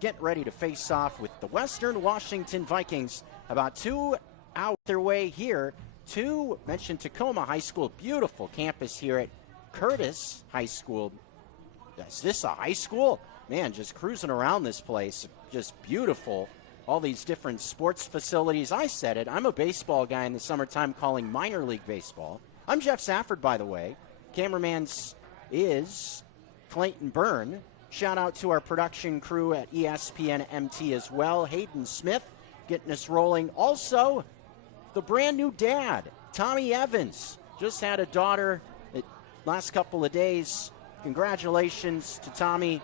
get ready to face off with the Western Washington Vikings. About 2 hours their way here to mention Tacoma High School. Beautiful campus here at Curtis High School. Is this a high school? Man, just cruising around this place. Just beautiful. All these different sports facilities. I said it. I'm a baseball guy in the summertime calling minor league baseball. I'm Jeff Safford, by the way. Cameraman is Clayton Byrne. Shout out to our production crew at ESPN MT as well. Hayden Smith getting us rolling. Also, the brand new dad, Tommy Evans. Just had a daughter last couple of days. Congratulations to Tommy.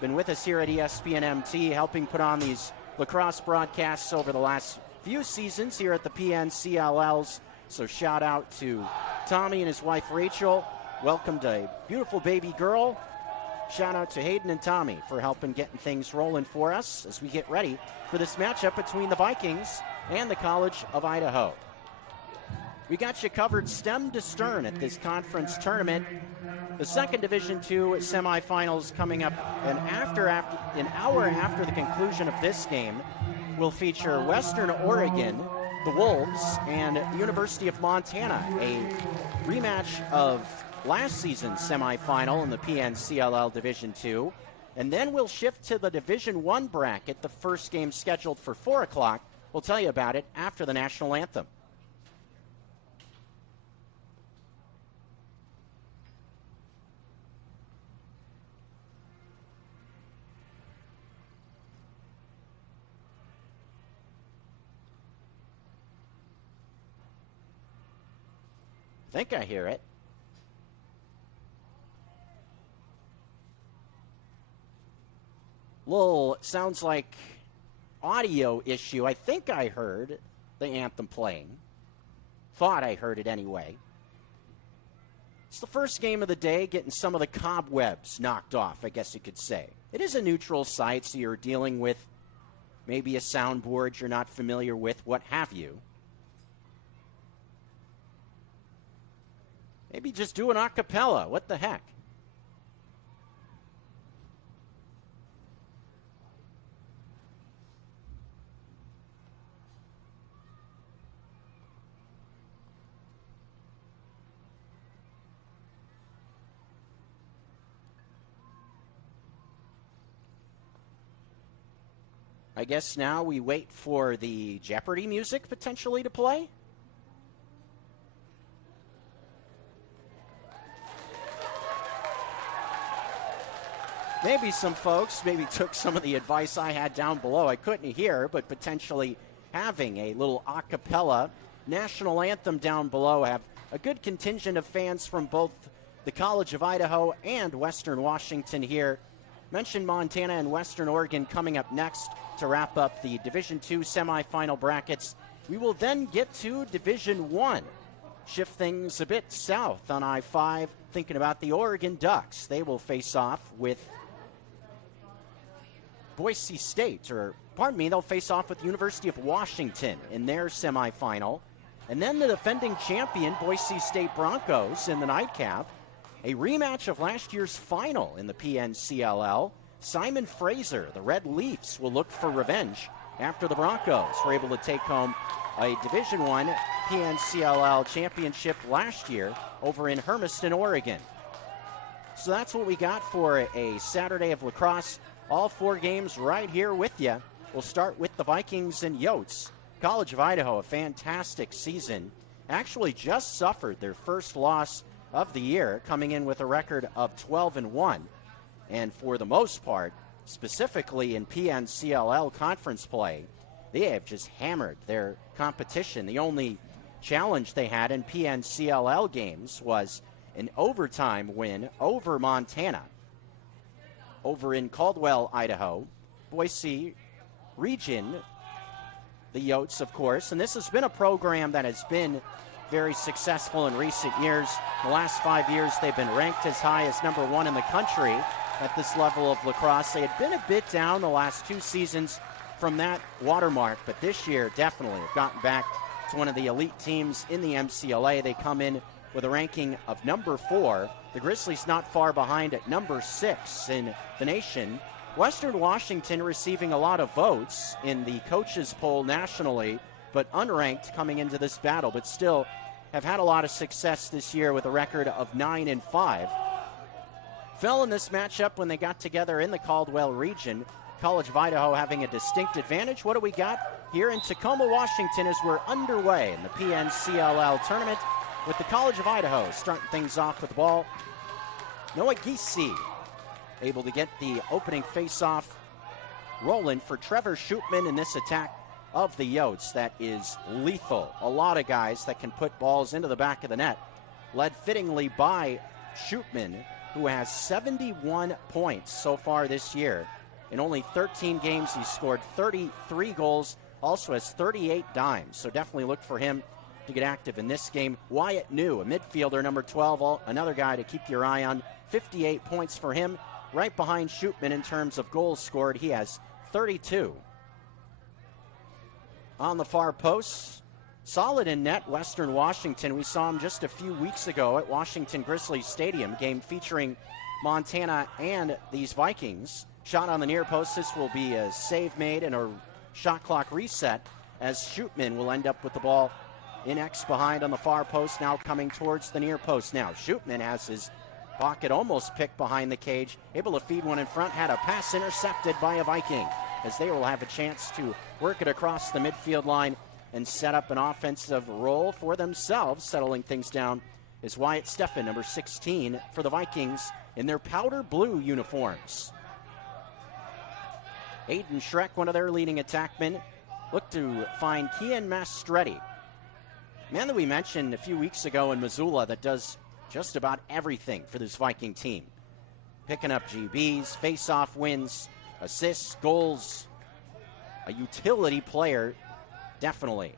Been with us here at ESPN MT, helping put on these lacrosse broadcasts over the last few seasons here at the PNCLLs. So shout out to Tommy and his wife Rachel. Welcomed a beautiful baby girl. Shout out to Hayden and Tommy for helping getting things rolling for us as we get ready for this matchup between the Vikings and the College of Idaho. We got you covered stem to stern at this conference tournament. The second Division II semifinals coming up an hour after the conclusion of this game will feature Western Oregon, the Wolves, and University of Montana, a rematch of last season's semifinal in the PNCLL Division II. And then we'll shift to the Division I bracket, the first game scheduled for 4 o'clock. We'll tell you about it after the national anthem. I think I hear it. Little sounds like audio issue. I think I heard the anthem playing. Thought I heard it anyway. It's the first game of the day, getting some of the cobwebs knocked off, I guess you could say. It is a neutral site, so you're dealing with maybe a soundboard you're not familiar with, what have you. Maybe just do an a cappella. What the heck? I guess now we wait for the Jeopardy music potentially to play. Maybe some folks took some of the advice I had down below. I couldn't hear, but potentially having a little a cappella national anthem down below. Have a good contingent of fans from both the College of Idaho and Western Washington here. Mentioned Montana and Western Oregon coming up next to wrap up the Division II semifinal brackets. We will then get to Division I. Shift things a bit south on I-5, thinking about the Oregon Ducks. They will face off with Boise State, they'll face off with University of Washington in their semifinal. And then the defending champion, Boise State Broncos, in the nightcap. A rematch of last year's final in the PNCLL. Simon Fraser, the Red Leafs, will look for revenge after the Broncos were able to take home a Division I PNCLL championship last year over in Hermiston, Oregon. So that's what we got for a Saturday of lacrosse. All 4 games right here with you. We'll start with the Vikings and Yotes. College of Idaho, a fantastic season. Actually just suffered their first loss of the year, coming in with a record of 12-1. And for the most part, specifically in PNCLL conference play, they have just hammered their competition. The only challenge they had in PNCLL games was an overtime win over Montana. Over in Caldwell, Idaho, Boise region, the Yotes, of course. And this has been a program that has been very successful in recent years. The last 5 years, they've been ranked as high as number 1 in the country at this level of lacrosse. They had been a bit down the last 2 seasons from that watermark, but this year definitely have gotten back to one of the elite teams in the MCLA. They come in with a ranking of number 4. The Grizzlies not far behind at number 6 in the nation Western Washington receiving a lot of votes in the coaches poll nationally, but unranked coming into this battle, but still have had a lot of success this year with a record of 9-5. Fell in this matchup when they got together in the Caldwell region. College of Idaho having a distinct advantage. What do we got here in Tacoma, Washington, as we're underway in the PNCLL tournament with the College of Idaho starting things off with the ball. Noah Giese able to get the opening face-off rolling for Trevor Schutman in this attack of the Yotes that is lethal. A lot of guys that can put balls into the back of the net, led fittingly by Schutman, who has 71 points so far this year. In only 13 games, he's scored 33 goals, also has 38 dimes, so definitely look for him to get active in this game. Wyatt New, a midfielder, number 12, another guy to keep your eye on. 58 points for him. Right behind Schutman in terms of goals scored, he has 32. On the far post, solid in net, Western Washington. We saw him just a few weeks ago at Washington Grizzlies Stadium, game featuring Montana and these Vikings. Shot on the near post. This will be a save made and a shot clock reset as Schutman will end up with the ball in X behind on the far post, now coming towards the near post. Now Schutman has his pocket almost picked behind the cage, able to feed one in front, had a pass intercepted by a Viking, as they will have a chance to work it across the midfield line and set up an offensive role for themselves. Settling things down is Wyatt Steffen, number 16 for the Vikings in their powder blue uniforms. Aiden Schreck, one of their leading attackmen, look to find Kian Mastretti, man that we mentioned a few weeks ago in Missoula that does just about everything for this Viking team. Picking up GBs, face-off wins, assists, goals. A utility player, definitely.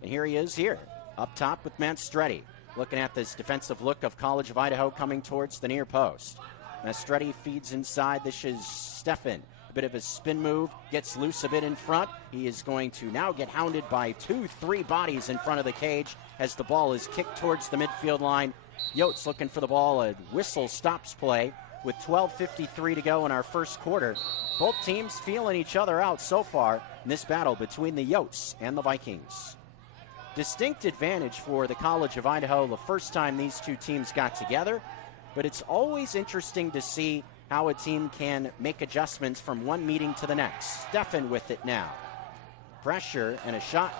And here he is here, up top with Mastretti. Looking at this defensive look of College of Idaho coming towards the near post. Mastretti feeds inside. This is Steffen. A bit of a spin move, gets loose a bit in front. He is going to now get hounded by 2-3 bodies in front of the cage as the ball is kicked towards the midfield line. Yotes looking for the ball. A whistle stops play with 12:53 to go in our first quarter. Both teams feeling each other out so far in this battle between the Yotes and the Vikings. Distinct advantage for the College of Idaho the first time these two teams got together, but it's always interesting to see how a team can make adjustments from one meeting to the next. Steffen with it now. Pressure and a shot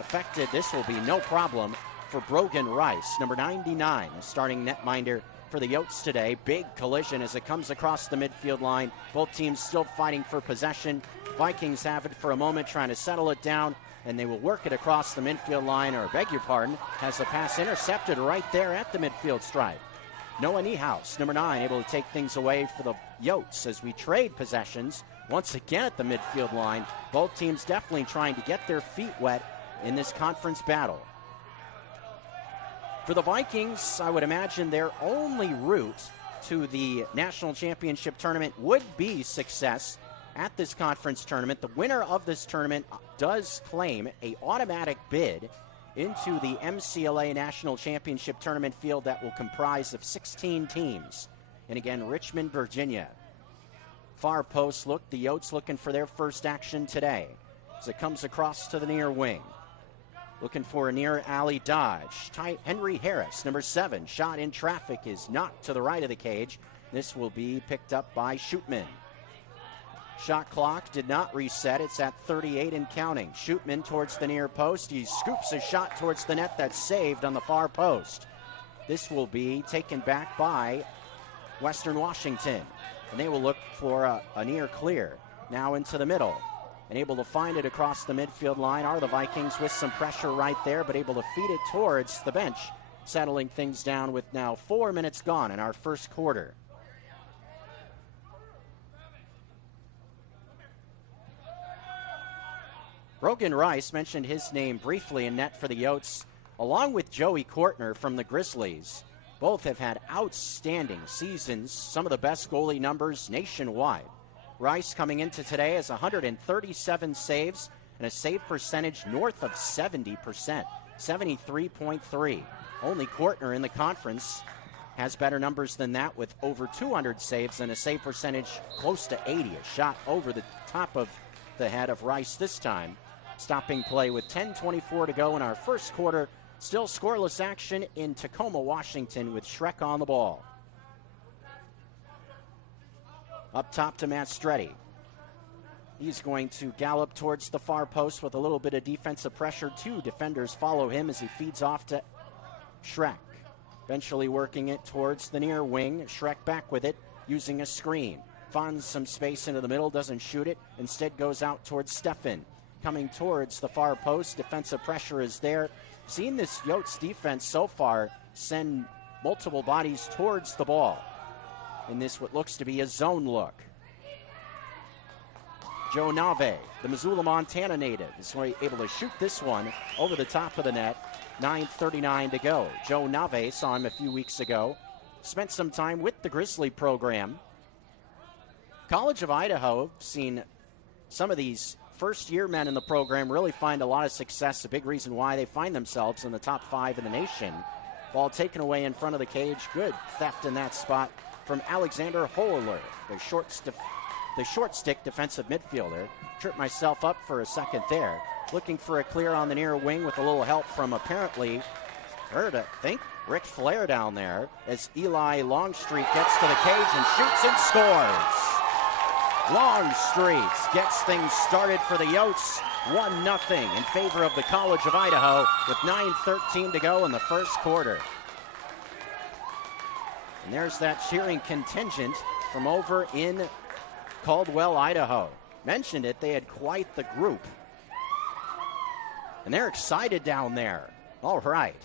affected. This will be no problem for Brogan Rice, number 99, the starting netminder for the Yotes today. Big collision as it comes across the midfield line. Both teams still fighting for possession. Vikings have it for a moment, trying to settle it down, and they will work it across the midfield line, or beg your pardon, has the pass intercepted right there at the midfield stripe. Noah Niehaus, number 9, able to take things away for the Yotes as we trade possessions once again at the midfield line. Both teams definitely trying to get their feet wet in this conference battle. For the Vikings, I would imagine their only route to the national championship tournament would be success at this conference tournament. The winner of this tournament does claim an automatic bid into the MCLA National Championship Tournament field that will comprise of 16 teams. And again, Richmond, Virginia. Far post look, the Yotes looking for their first action today as it comes across to the near wing. Looking for a near alley dodge. Henry Harris, number 7, shot in traffic, is knocked to the right of the cage. This will be picked up by Schutman. Shot clock did not reset. It's at 38 and counting. Schutman towards the near post. He scoops a shot towards the net that's saved on the far post. This will be taken back by Western Washington. And they will look for a near clear. Now into the middle. And able to find it across the midfield line are the Vikings with some pressure right there, but able to feed it towards the bench. Settling things down with now 4 minutes gone in our first quarter. Brogan Rice, mentioned his name briefly in net for the Yotes, along with Joey Kortner from the Grizzlies. Both have had outstanding seasons, some of the best goalie numbers nationwide. Rice coming into today has 137 saves and a save percentage north of 70%, 73.3. Only Kortner in the conference has better numbers than that with over 200 saves and a save percentage close to 80. A shot over the top of the head of Rice this time. Stopping play with 10:24 to go in our first quarter. Still scoreless action in Tacoma, Washington with Schreck on the ball. Up top to Mastretti. He's going to gallop towards the far post with a little bit of defensive pressure. Two defenders follow him as he feeds off to Schreck. Eventually working it towards the near wing. Schreck back with it, using a screen. Finds some space into the middle, doesn't shoot it. Instead goes out towards Steffen. Coming towards the far post. Defensive pressure is there. Seen this Yotes defense so far send multiple bodies towards the ball in this what looks to be a zone look. Joe Nave, the Missoula, Montana native, is able to shoot this one over the top of the net. 9:39 to go. Joe Nave, saw him a few weeks ago. Spent some time with the Grizzly program. College of Idaho, seen some of these first-year men in the program really find a lot of success. A big reason why they find themselves in the top 5 in the nation. Ball taken away in front of the cage. Good theft in that spot from Alexander Hohler, the short stick defensive midfielder. Tripped myself up for a second there. Looking for a clear on the near wing with a little help from apparently, Rick Flair down there as Eli Longstreet gets to the cage and shoots and scores. Longstreet gets things started for the Yotes. 1-0 in favor of the College of Idaho with 9:13 to go in the first quarter. And there's that cheering contingent from over in Caldwell, Idaho. Mentioned it, they had quite the group. And they're excited down there. All right.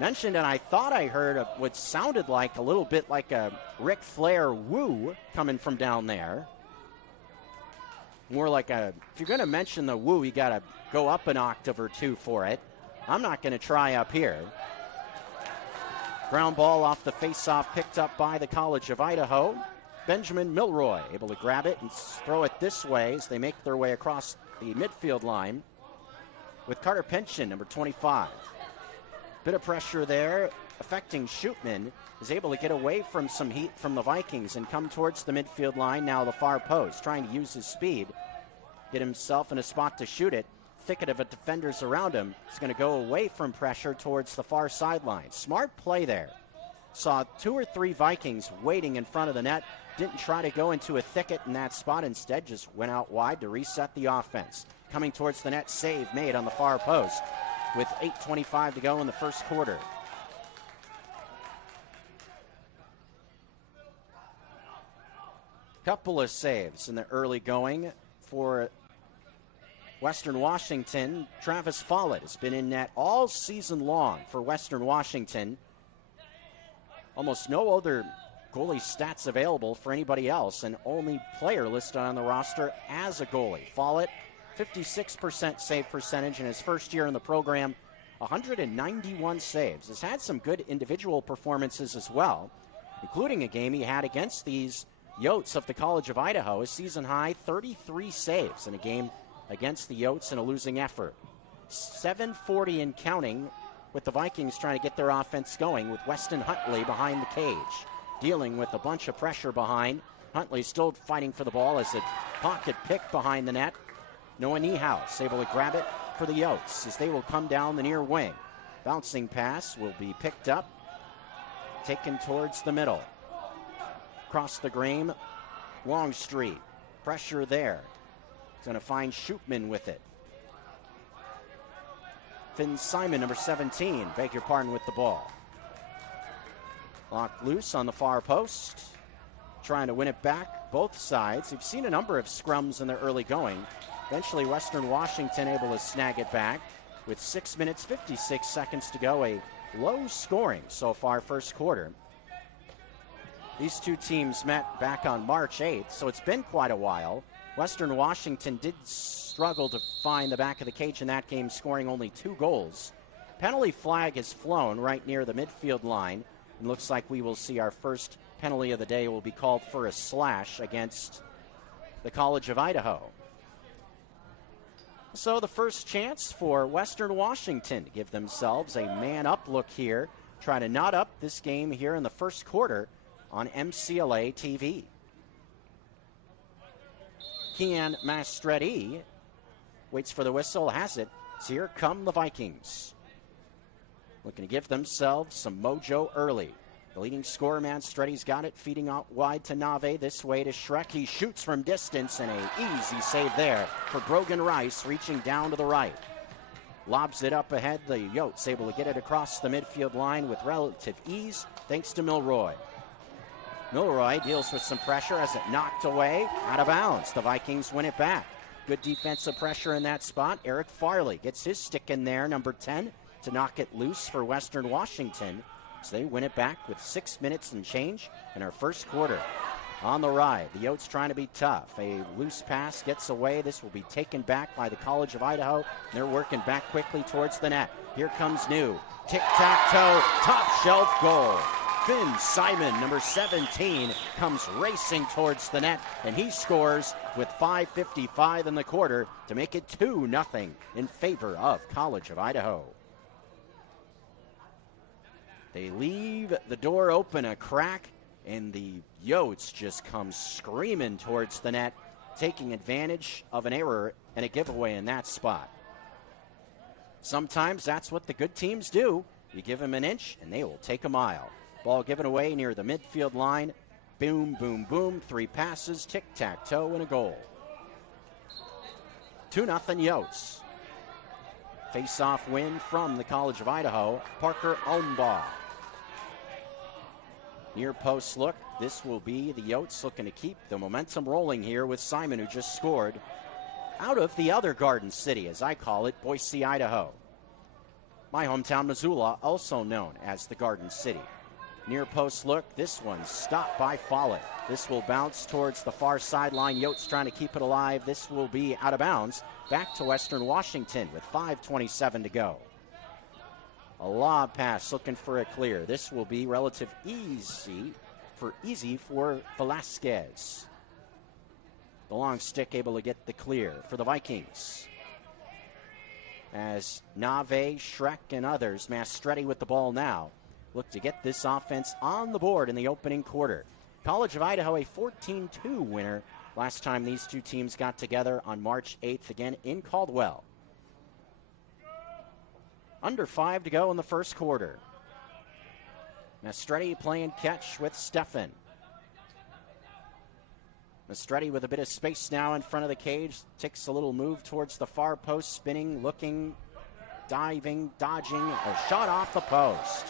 Mentioned, and I thought I heard what sounded like a little bit like a Ric Flair woo coming from down there. More like if you're going to mention the woo, you got to go up an octave or two for it. I'm not going to try up here. Ground ball off the face-off picked up by the College of Idaho. Benjamin Milroy able to grab it and throw it this way as they make their way across the midfield line with Carter Pension, number 25. Bit of pressure there affecting Shootman. Is able to get away from some heat from the Vikings and come towards the midfield line, now the far post, trying to use his speed, get himself in a spot to shoot it. Thicket of defenders around him. He's going to go away from pressure towards the far sideline. Smart play there. Saw 2 or 3 Vikings waiting in front of the net. Didn't try to go into a thicket in that spot. Instead, just went out wide to reset the offense. Coming towards the net, save made on the far post with 8:25 to go in the first quarter. Couple of saves in the early going for Western Washington. Travis Follett has been in net all season long for Western Washington. Almost no other goalie stats available for anybody else, and only player listed on the roster as a goalie. Follett, 56% save percentage in his first year in the program, 191 saves. Has had some good individual performances as well, including a game he had against these Yotes of the College of Idaho. A season high 33 saves in a game against the Yotes in a losing effort. 740 and counting with the Vikings trying to get their offense going with Weston Huntley behind the cage, dealing with a bunch of pressure behind. Huntley still fighting for the ball as a pocket pick behind the net. Noah Niehaus able to grab it for the Yotes as they will come down the near wing. Bouncing pass will be picked up, taken towards the middle. Across the green, Longstreet. Pressure there. He's going to find Shootman with it. Finn Simon, number 17, beg your pardon, with the ball. Locked loose on the far post. Trying to win it back, both sides. We've seen a number of scrums in the early going. Eventually, Western Washington able to snag it back with 6 minutes, 56 seconds to go. A low scoring so far first quarter. These two teams met back on March 8th, so it's been quite a while. Western Washington did struggle to find the back of the cage in that game, scoring only 2 goals. Penalty flag has flown right near the midfield line. And looks like we will see our first penalty of the day will be called for a slash against the College of Idaho. So the first chance for Western Washington to give themselves a man-up look here. try to knot up this game here in the first quarter on MCLA TV. Kian Mastretti waits for the whistle, has it. So here come the Vikings. Looking to give themselves some mojo early. The leading scorer, Mastretti's got it, feeding out wide to Nave, this way to Schreck. He shoots from distance, and an easy save there for Brogan Rice, reaching down to the right. Lobs it up ahead. The Yotes able to get it across the midfield line with relative ease, thanks to Milroy. Milroy deals with some pressure as it knocked away, out of bounds. The Vikings win it back. Good defensive pressure in that spot. Eric Farley gets his stick in there, number 10, to knock it loose for Western Washington. So they win it back with 6 minutes and change in our first quarter. On the ride, the Yotes trying to be tough. A loose pass gets away. This will be taken back by the College of Idaho. They're working back quickly towards the net. Here comes New. Tic-tac-toe, top shelf goal. Finn Simon, number 17, comes racing towards the net, and he scores with 5:55 in the quarter to make it 2-0 in favor of College of Idaho. They leave the door open a crack, and the Yotes just come screaming towards the net, taking advantage of an error and a giveaway in that spot. Sometimes that's what the good teams do. You give them an inch, and they will take a mile. Ball given away near the midfield line. Boom, boom, boom. 3 passes, tic-tac-toe, and a goal. 2-0 Yotes. Face-off win from the College of Idaho. Parker Almbaugh. Near post look. This will be the Yotes looking to keep the momentum rolling here with Simon, who just scored out of the other Garden City, as I call it, Boise, Idaho. My hometown, Missoula, also known as the Garden City. Near post look, this one stopped by Follett. This will bounce towards the far sideline. Yotes trying to keep it alive. This will be out of bounds. Back to Western Washington with 5:27 to go. A lob pass looking for a clear. This will be relative easy for Velasquez. The long stick able to get the clear for the Vikings. As Nave, Schreck, and others, Mastretti with the ball now, look to get this offense on the board in the opening quarter. College of Idaho, a 14-2 winner last time these two teams got together on March 8th, again in Caldwell. Under 5 to go in the first quarter. Mastretti playing catch with Steffen. Mastretti with a bit of space now in front of the cage. Takes a little move towards the far post, spinning, looking, diving, dodging. A shot off the post.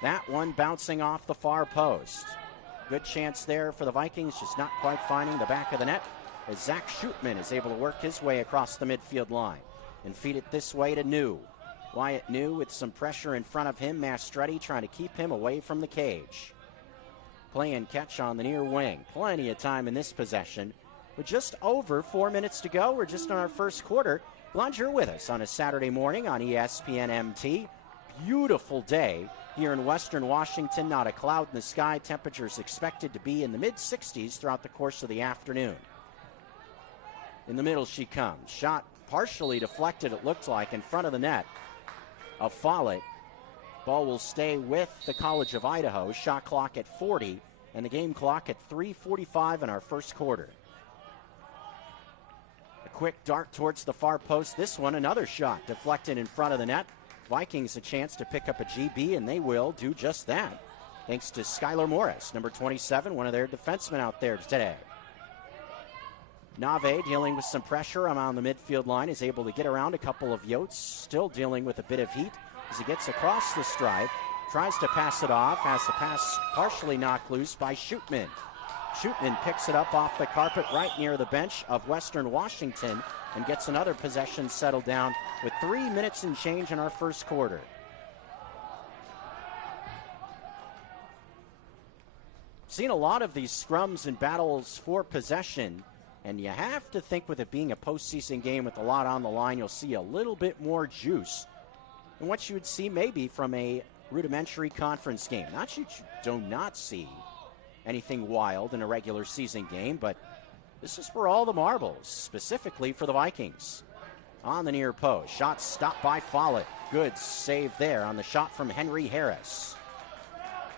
That one bouncing off the far post. Good chance there for the Vikings, just not quite finding the back of the net, as Zach Schutman is able to work his way across the midfield line and feed it this way to New. Wyatt New with some pressure in front of him. Mastretti trying to keep him away from the cage. Playing catch on the near wing. Plenty of time in this possession. With just over 4 minutes to go, we're just in our first quarter. Glad you're with us on a Saturday morning on ESPN MT. Beautiful day here in Western Washington. Not a cloud in the sky. Temperatures expected to be in the mid-60s throughout the course of the afternoon. In the middle she comes. Shot partially deflected, it looked like, in front of the net of Follett. Ball will stay with the College of Idaho. Shot clock at 40 and the game clock at 3:45 in our first quarter. A quick dart towards the far post. This one, another shot deflected in front of the net. Vikings a chance to pick up a GB, and they will do just that, thanks to Skylar Morris, number 27, one of their defensemen out there today. Nave dealing with some pressure around the midfield line, is able to get around a couple of Yotes, still dealing with a bit of heat as he gets across the stripe, tries to pass it off, has the pass partially knocked loose by Schutman. Schutman picks it up off the carpet right near the bench of Western Washington and gets another possession settled down with 3 minutes and change in our first quarter. Seen a lot of these scrums and battles for possession, and you have to think with it being a postseason game with a lot on the line, you'll see a little bit more juice than what you would see maybe from a rudimentary conference game. Not that you do not see anything wild in a regular season game, but this is for all the marbles, specifically for the Vikings. on the near post. Shot stopped by Follett. Good save there on the shot from Henry Harris.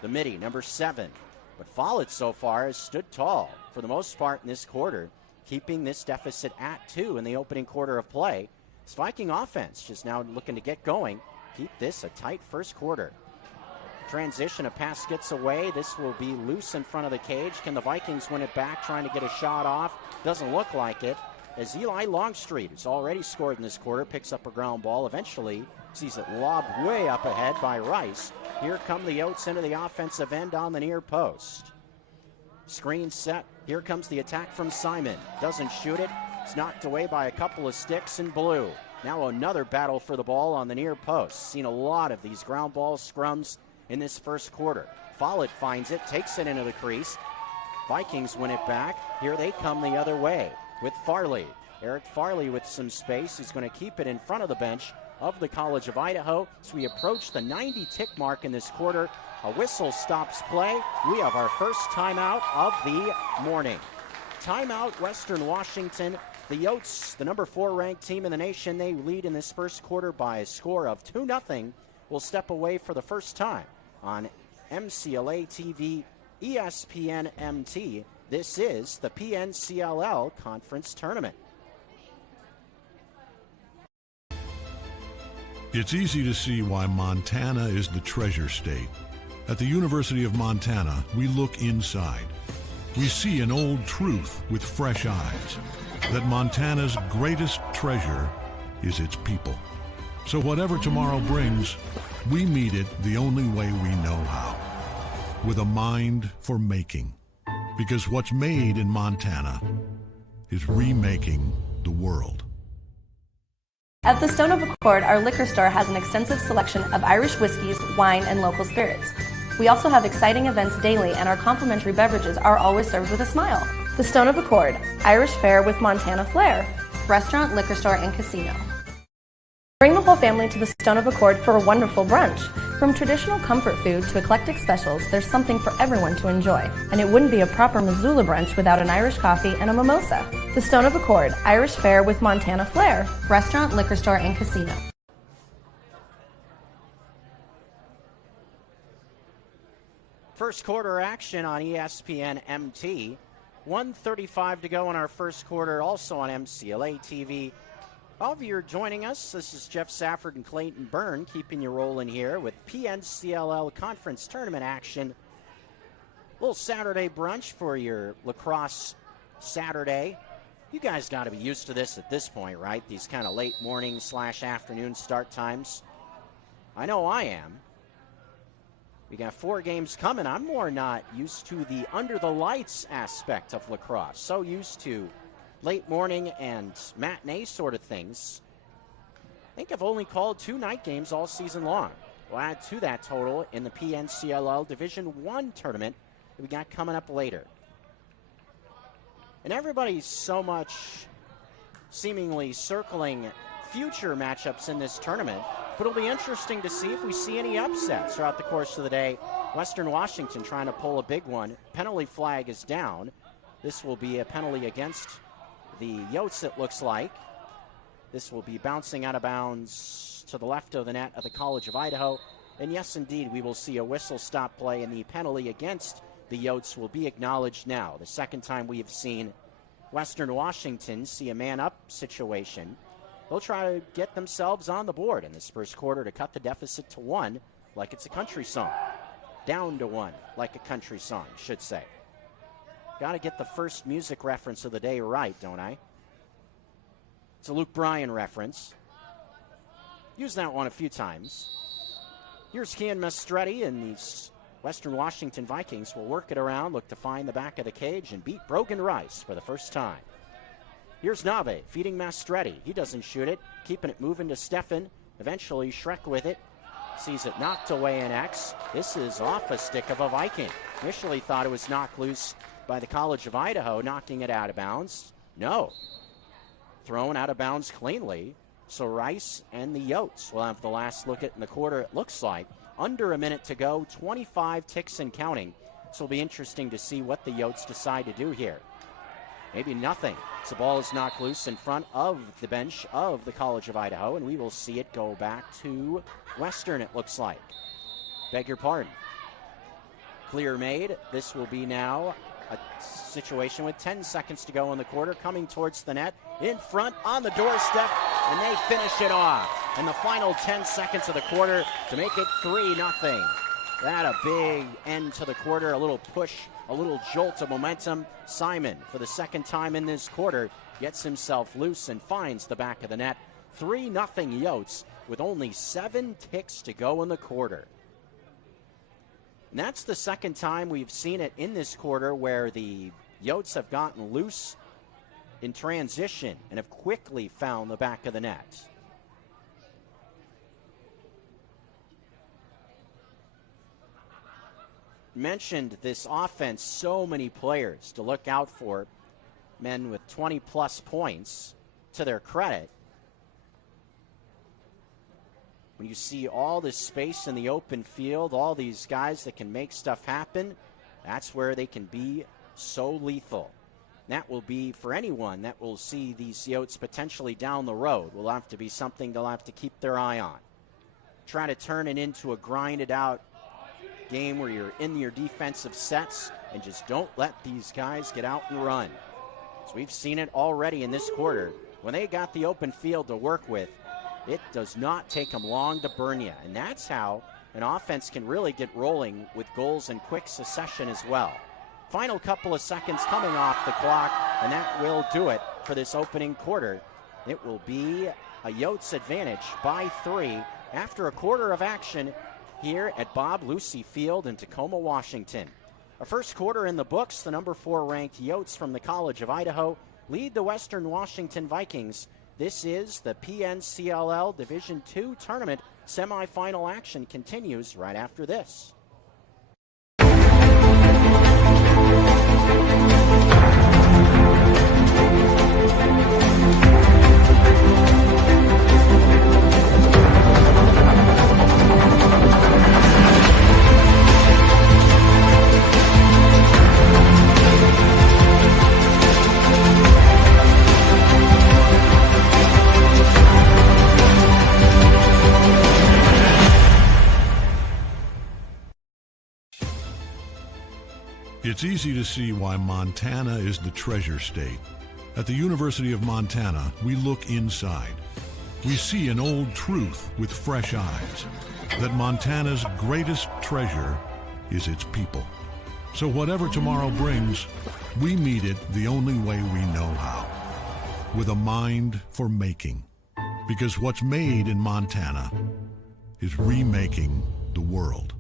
The midi, number 7. But Follett so far has stood tall for the most part in this quarter, keeping this deficit at 2 in the opening quarter of play. This Viking offense just now looking to get going, keep this a tight first quarter. Transition, a pass gets away. This will be loose in front of the cage. Can the Vikings win it back, trying to get a shot off? Doesn't look like it, as Eli Longstreet, who's already scored in this quarter, picks up a ground ball. Eventually sees it lobbed way up ahead by Rice. Here come the Yotes into the offensive end on the near post. Screen set. Here comes the attack from Simon. Doesn't shoot it. It's knocked away by a couple of sticks in blue. Now another battle for the ball on the near post. Seen a lot of these ground ball scrums in this first quarter. Follett finds it, takes it into the crease. Vikings win it back. Here they come the other way with Farley. Eric Farley with some space. He's going to keep it in front of the bench of the College of Idaho. As we approach the 90 tick mark in this quarter, a whistle stops play. We have our first timeout of the morning. Timeout, Western Washington. The Yotes, the number 4 ranked team in the nation, they lead in this first quarter by a score of 2-0. Will step away for the first time on MCLA TV, ESPN MT. This is the PNCLL Conference Tournament. It's easy to see why Montana is the treasure state. At the University of Montana, we look inside. We see an old truth with fresh eyes, that Montana's greatest treasure is its people. So whatever tomorrow brings, we meet it the only way we know how, with a mind for making. Because what's made in Montana is remaking the world. At the Stone of Accord, our liquor store has an extensive selection of Irish whiskeys, wine, and local spirits. We also have exciting events daily, and our complimentary beverages are always served with a smile. The Stone of Accord, Irish fare with Montana flair, restaurant, liquor store, and casino. Bring the whole family to the Stone of Accord for a wonderful brunch. From traditional comfort food to eclectic specials, there's something for everyone to enjoy. And it wouldn't be a proper Missoula brunch without an Irish coffee and a mimosa. The Stone of Accord, Irish fare with Montana flair, restaurant, liquor store, and casino. First quarter action on ESPN MT. 1:35 to go in our first quarter, also on MCLA TV. If you're joining us, this is Jeff Safford and Clayton Byrne keeping you rolling here with PNCLL Conference Tournament action. A little Saturday brunch for your lacrosse Saturday. You guys got to be used to this at this point, right? These kind of late morning / afternoon start times. I know I am. We got 4 games coming. I'm more not used to the under the lights aspect of lacrosse. So used to late morning and matinee sort of things. I think I've only called 2 night games all season long. We'll add to that total in the PNCLL Division I tournament that we got coming up later. And everybody's so much seemingly circling future matchups in this tournament, but it'll be interesting to see if we see any upsets throughout the course of the day. Western Washington trying to pull a big one. Penalty flag is down. This will be a penalty against the Yotes, it looks like. This will be bouncing out of bounds to the left of the net of the College of Idaho. And yes, indeed, we will see a whistle stop play, and the penalty against the Yotes will be acknowledged now. The second time we have seen Western Washington see a man-up situation. They'll try to get themselves on the board in this first quarter to cut the deficit to 1 like it's a country song. Down to 1 like a country song, should say. Got to get the first music reference of the day right, don't I? It's a Luke Bryan reference. Used that one a few times. Here's Kian Mastretti, and these Western Washington Vikings will work it around, look to find the back of the cage, and beat Brogan Rice for the first time. Here's Nave feeding Mastretti. He doesn't shoot it, keeping it moving to Steffen. Eventually Shrek with it. Sees it knocked away in X. This is off a stick of a Viking. Initially thought it was knocked loose by the College of Idaho, knocking it out of bounds. No. Thrown out of bounds cleanly. So Rice and the Yotes will have the last look at in the quarter, it looks like. Under a minute to go, 25 ticks and counting. So it'll be interesting to see what the Yotes decide to do here. maybe nothing. So the ball is knocked loose in front of the bench of the College of Idaho, and we will see it go back to Western, it looks like. Beg your pardon. Clear made. This will be now a situation with 10 seconds to go in the quarter, coming towards the net, in front, on the doorstep, and they finish it off in the final 10 seconds of the quarter to make it 3-0. That a big end to the quarter, a little push, a little jolt of momentum. Simon, for the second time in this quarter, gets himself loose and finds the back of the net. 3-0 Yotes with only 7 ticks to go in the quarter. And that's the second time we've seen it in this quarter where the Yotes have gotten loose in transition and have quickly found the back of the net. Mentioned this offense, so many players to look out for, men with 20-plus points to their credit. When you see all this space in the open field, all these guys that can make stuff happen, that's where they can be so lethal. That will be, for anyone that will see these Yotes potentially down the road, will have to be something they'll have to keep their eye on. Try to turn it into a grinded-out game where you're in your defensive sets and just don't let these guys get out and run. So we've seen it already in this quarter. When they got the open field to work with, it does not take them long to burn you. And that's how an offense can really get rolling with goals in quick succession as well. Final couple of seconds coming off the clock, and that will do it for this opening quarter. It will be a Yotes advantage by 3 after a quarter of action here at Bob Lucy Field in Tacoma, Washington. A first quarter in the books. The number 4 ranked Yotes from the College of Idaho lead the Western Washington Vikings. This is the PNCLL Division II tournament. Semifinal action continues right after this. It's easy to see why Montana is the treasure state. At the University of Montana, we look inside. We see an old truth with fresh eyes, that Montana's greatest treasure is its people. So whatever tomorrow brings, we meet it the only way we know how, with a mind for making. Because what's made in Montana is remaking the world.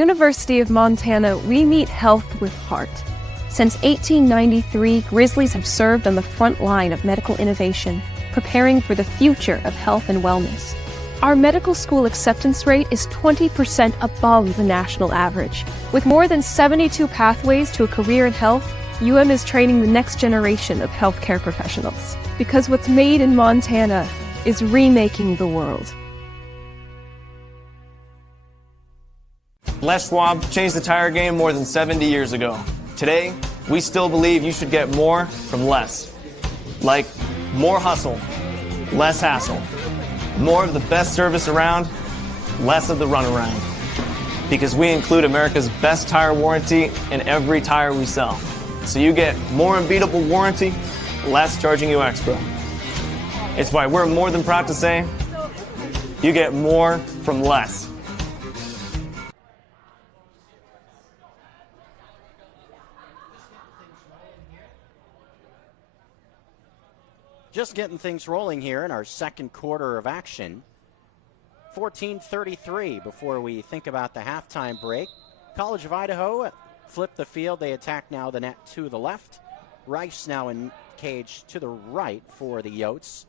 University of Montana, we meet health with heart. Since 1893, Grizzlies have served on the front line of medical innovation, preparing for the future of health and wellness. Our medical school acceptance rate is 20% above the national average. With more than 72 pathways to a career in health, UM is training the next generation of healthcare professionals. Because what's made in Montana is remaking the world. Les Schwab changed the tire game more than 70 years ago. Today, we still believe you should get more from less. Like more hustle, less hassle. More of the best service around, less of the runaround. Because we include America's best tire warranty in every tire we sell. So you get more unbeatable warranty, less charging you extra. It's why we're more than proud to say, you get more from less. Just getting things rolling here in our second quarter of action. 14:33 before we think about the halftime break. College of Idaho flip the field. They attack now the net to the left. Rice now in cage to the right for the Yotes.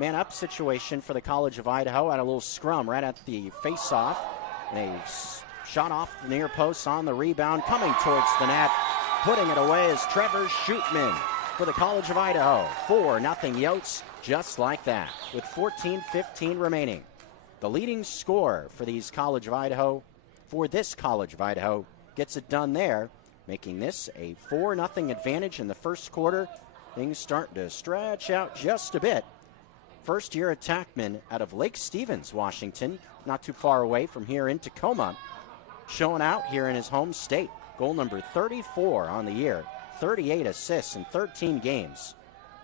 man-up situation for the College of Idaho. Had a little scrum right at the face-off. And a shot off the near post on the rebound, coming towards the net. Putting it away is Trevor Shootman for the College of Idaho. 4-0 Yotes, just like that, with 14:15 remaining. The leading scorer for this College of Idaho, gets it done there, making this a 4-0 advantage in the first quarter. Things starting to stretch out just a bit. First-year attackman out of Lake Stevens, Washington, not too far away from here in Tacoma, showing out here in his home state. Goal number 34 on the year, 38 assists in 13 games.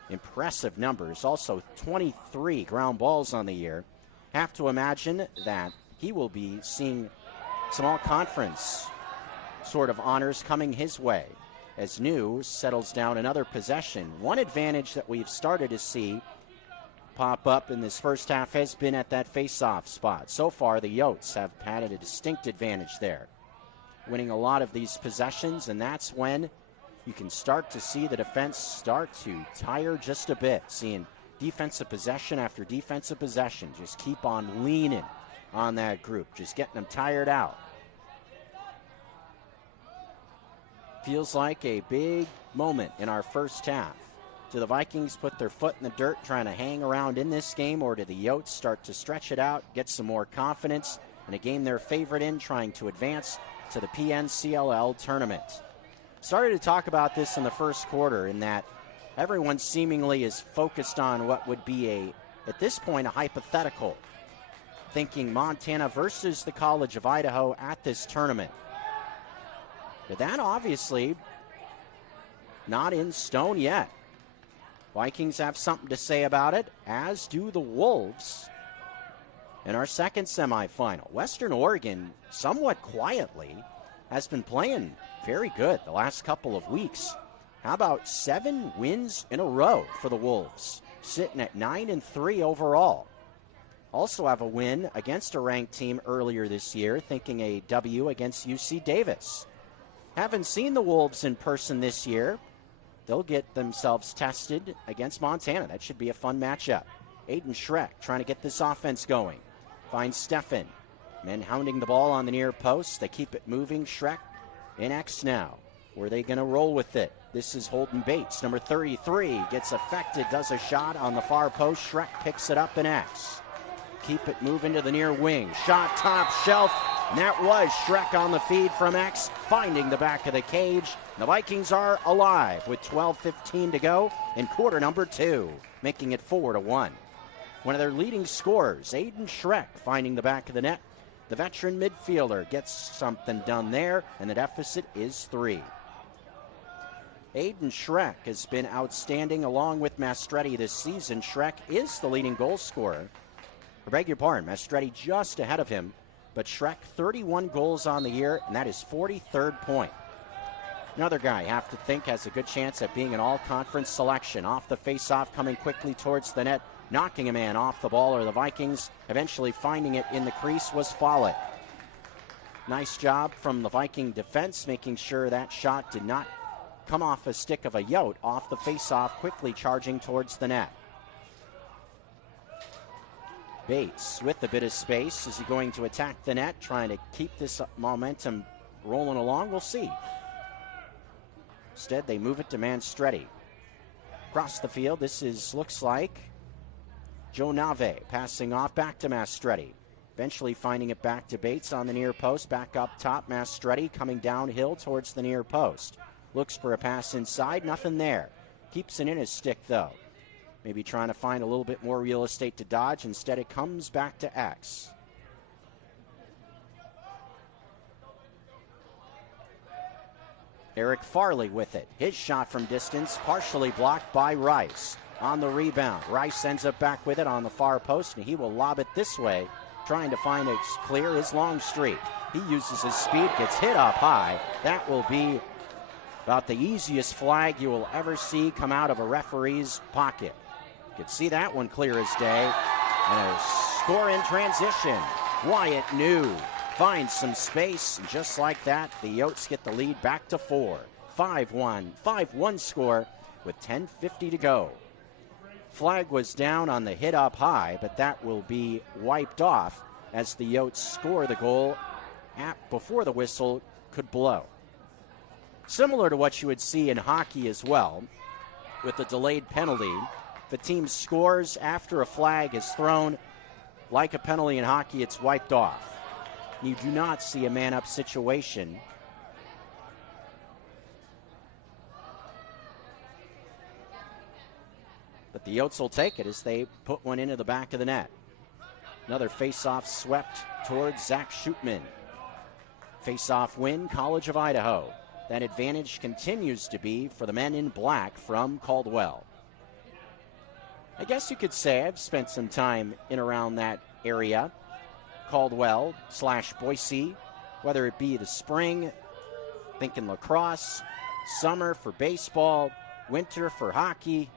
Impressive numbers. Also 23 ground balls on the year. Have to imagine that he will be seeing some all-conference sort of honors coming his way as New settles down another possession. One advantage that we've started to see pop up in this first half has been at that face-off spot. So far, the Yotes have had a distinct advantage there, winning a lot of these possessions, and that's when you can start to see the defense start to tire just a bit, seeing defensive possession after defensive possession. Just keep on leaning on that group, just getting them tired out. Feels like a big moment in our first half. Do the Vikings put their foot in the dirt trying to hang around in this game, or do the Yotes start to stretch it out, get some more confidence in a game they're favored in, trying to advance to the PNCLL tournament? Started to talk about this in the first quarter, in that everyone seemingly is focused on what would be at this point, a hypothetical, thinking Montana versus the College of Idaho at this tournament. But that obviously not in stone yet. Vikings have something to say about it, as do the Wolves in our second semifinal. Western Oregon, somewhat quietly, has been playing very good the last couple of weeks. How about 7 wins in a row for the Wolves, sitting at 9-3 overall. Also have a win against a ranked team earlier this year, thinking a W against UC Davis. Haven't seen the Wolves in person this year. They'll get themselves tested against Montana. That should be a fun matchup. Aiden Schreck trying to get this offense going. Finds Stefan. Men hounding the ball on the near post. They keep it moving. Schreck in X now. Were they going to roll with it? This is Holden Bates, number 33. Gets affected, does a shot on the far post. Schreck picks it up in X. Keep it moving to the near wing. Shot top shelf. And that was Schreck on the feed from X, finding the back of the cage. The Vikings are alive with 12:15 to go in quarter number 2, making it 4-1. One of their leading scorers, Aiden Schreck, finding the back of the net. The veteran midfielder gets something done there, and the deficit is 3. Aiden Schreck has been outstanding along with Mastretti this season. Schreck is the leading goal scorer. I beg your pardon, Mastretti just ahead of him. But Schreck, 31 goals on the year, and that is 43rd point. Another guy, I have to think, has a good chance at being an all-conference selection. Off the face-off, coming quickly towards the net, knocking a man off the ball, or the Vikings eventually finding it in the crease, was Follett. Nice job from the Viking defense, making sure that shot did not come off a stick of a Yote. Off the face-off, quickly charging towards the net. Bates with a bit of space. Is he going to attack the net, trying to keep this momentum rolling along? We'll see. Instead, they move it to Manstretti. Across the field, looks like Joe Nave passing off back to Mastretti. Eventually finding it back to Bates on the near post. Back up top, Mastretti coming downhill towards the near post. Looks for a pass inside, nothing there. Keeps it in his stick, though. Maybe trying to find a little bit more real estate to dodge. Instead, it comes back to X. Eric Farley with it. His shot from distance, partially blocked by Rice. On the rebound, Rice ends up back with it on the far post, and he will lob it this way, trying to find it clear his long street. He uses his speed, gets hit up high. That will be about the easiest flag you will ever see come out of a referee's pocket. You could see that one clear as day. And a score in transition. Wyatt New finds some space, and just like that, the Yotes get the lead back to 4. 5-1 score with 10:50 to go. Flag was down on the hit up high, but that will be wiped off as the Yotes score the goal before the whistle could blow. Similar to what you would see in hockey as well, with the delayed penalty. If a team scores after a flag is thrown, like a penalty in hockey, it's wiped off. You do not see a man-up situation. But the Yotes will take it as they put one into the back of the net. Another face-off swept towards Zach Schutman. Face-off win, College of Idaho. That advantage continues to be for the men in black from Caldwell. I guess you could say I've spent some time in around that area, Caldwell/Boise, whether it be the spring, thinking lacrosse, summer for baseball, winter for hockey.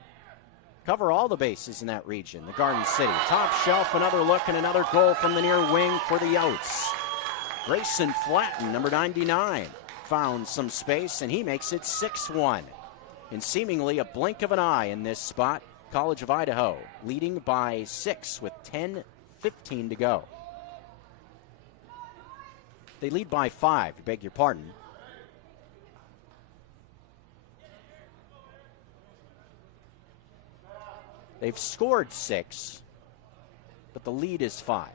Cover all the bases in that region, the Garden City. Top shelf, another look and another goal from the near wing for the Yotes. Grayson Flatten, number 99, found some space and he makes it 6-1. In seemingly a blink of an eye in this spot, College of Idaho leading by 6 with 10:15 to go. They lead by 5, I beg your pardon. They've scored 6, but the lead is 5.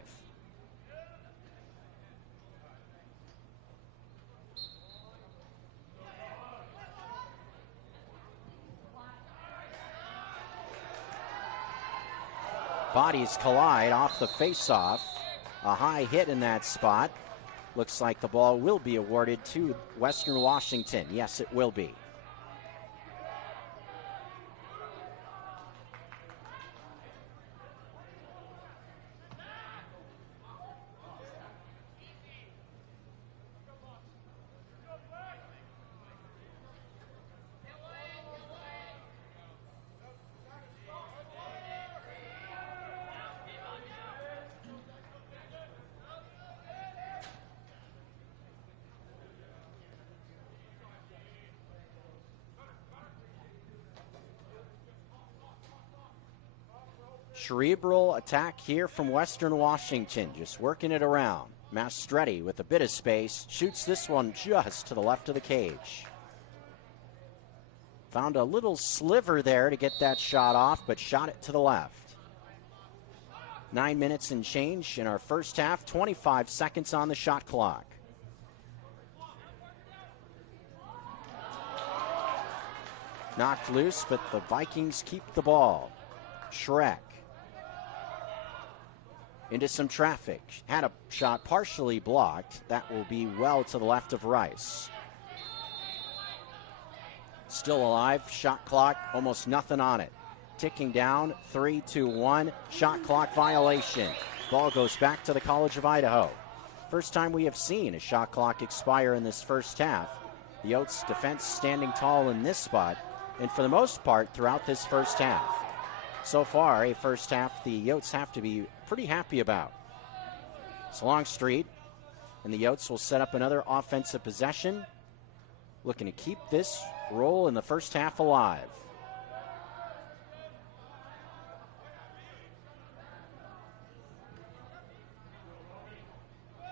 Bodies collide off the face-off. A high hit in that spot. Looks like the ball will be awarded to Western Washington. Yes, it will be. Cerebral attack here from Western Washington, just working it around. Mastretti with a bit of space, shoots this one just to the left of the cage. Found a little sliver there to get that shot off, but shot it to the left. 9 minutes and change in our first half, 25 seconds on the shot clock. Knocked loose, but the Vikings keep the ball. Schreck into some traffic. Had a shot partially blocked. That will be well to the left of Rice. Still alive. Shot clock, almost nothing on it. Ticking down, 3-2-1. Shot clock violation. Ball goes back to the College of Idaho. First time we have seen a shot clock expire in this first half. The Yotes defense standing tall in this spot, and for the most part throughout this first half. So far, a first half the Yotes have to be pretty happy about. It's Longstreet, and the Yotes will set up another offensive possession, looking to keep this roll in the first half alive.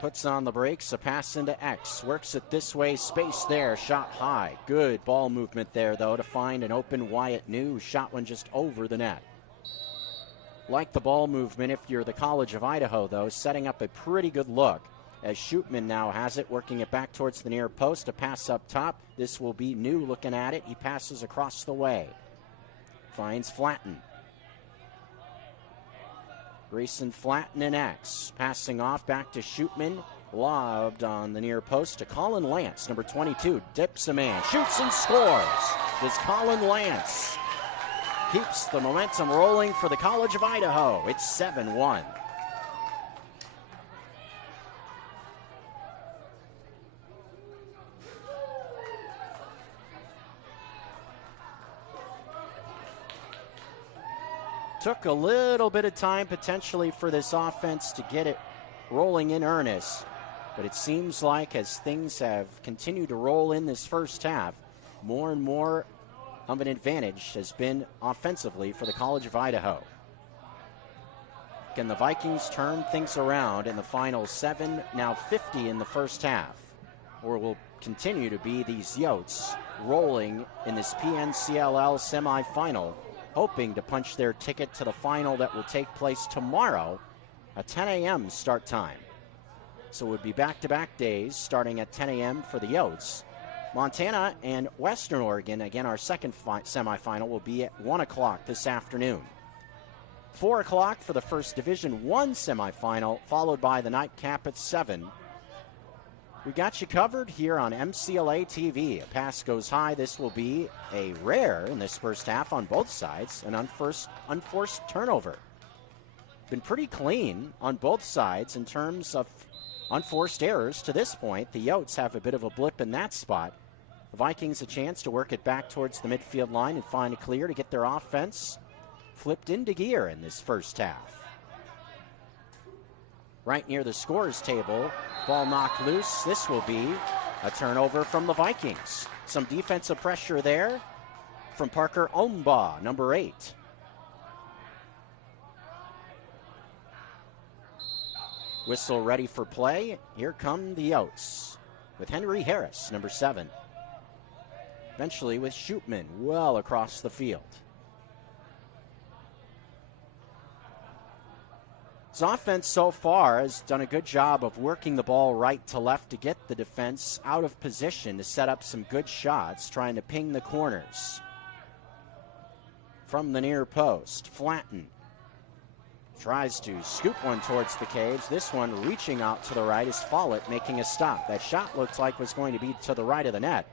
Puts on the brakes, a pass into X, works it this way, space there, shot high. Good ball movement there, though, to find an open Wyatt New. Shot one just over the net. Like the ball movement if you're the College of Idaho, though, setting up a pretty good look as Schutman now has it, working it back towards the near post. A pass up top. This will be New looking at it. He passes across the way. Finds Flatten. Grayson Flatten and X. Passing off back to Schutman. Lobbed on the near post to Colin Lance, number 22. Dips a man. Shoots and scores. Does Colin Lance. Keeps the momentum rolling for the College of Idaho. It's 7-1. Took a little bit of time potentially for this offense to get it rolling in earnest, but it seems like as things have continued to roll in this first half, more and more of an advantage has been offensively for the College of Idaho. Can the Vikings turn things around in the final 7, now 50 in the first half? Or will continue to be these Yotes rolling in this PNCLL semifinal, hoping to punch their ticket to the final that will take place tomorrow, a 10 a.m. start time. So it would be back-to-back days starting at 10 a.m. for the Yotes. Montana and Western Oregon, again, our second semifinal, will be at 1 o'clock this afternoon. 4 o'clock for the first Division I semifinal, followed by the nightcap at 7. We got you covered here on MCLA TV. A pass goes high. This will be a rare in this first half on both sides, an unforced turnover. Been pretty clean on both sides in terms of unforced errors to this point. The Yotes have a bit of a blip in that spot. The Vikings a chance to work it back towards the midfield line and find a clear to get their offense flipped into gear in this first half. Right near the scorer's table, ball knocked loose. This will be a turnover from the Vikings. Some defensive pressure there from Parker Omba, number 8. Whistle ready for play. Here come the Yotes with Henry Harris, number 7. Eventually with Shootman well across the field. His offense so far has done a good job of working the ball right to left to get the defense out of position to set up some good shots, trying to ping the corners. From the near post, Flatton tries to scoop one towards the cage. This one reaching out to the right is Follett making a stop. That shot looked like was going to be to the right of the net,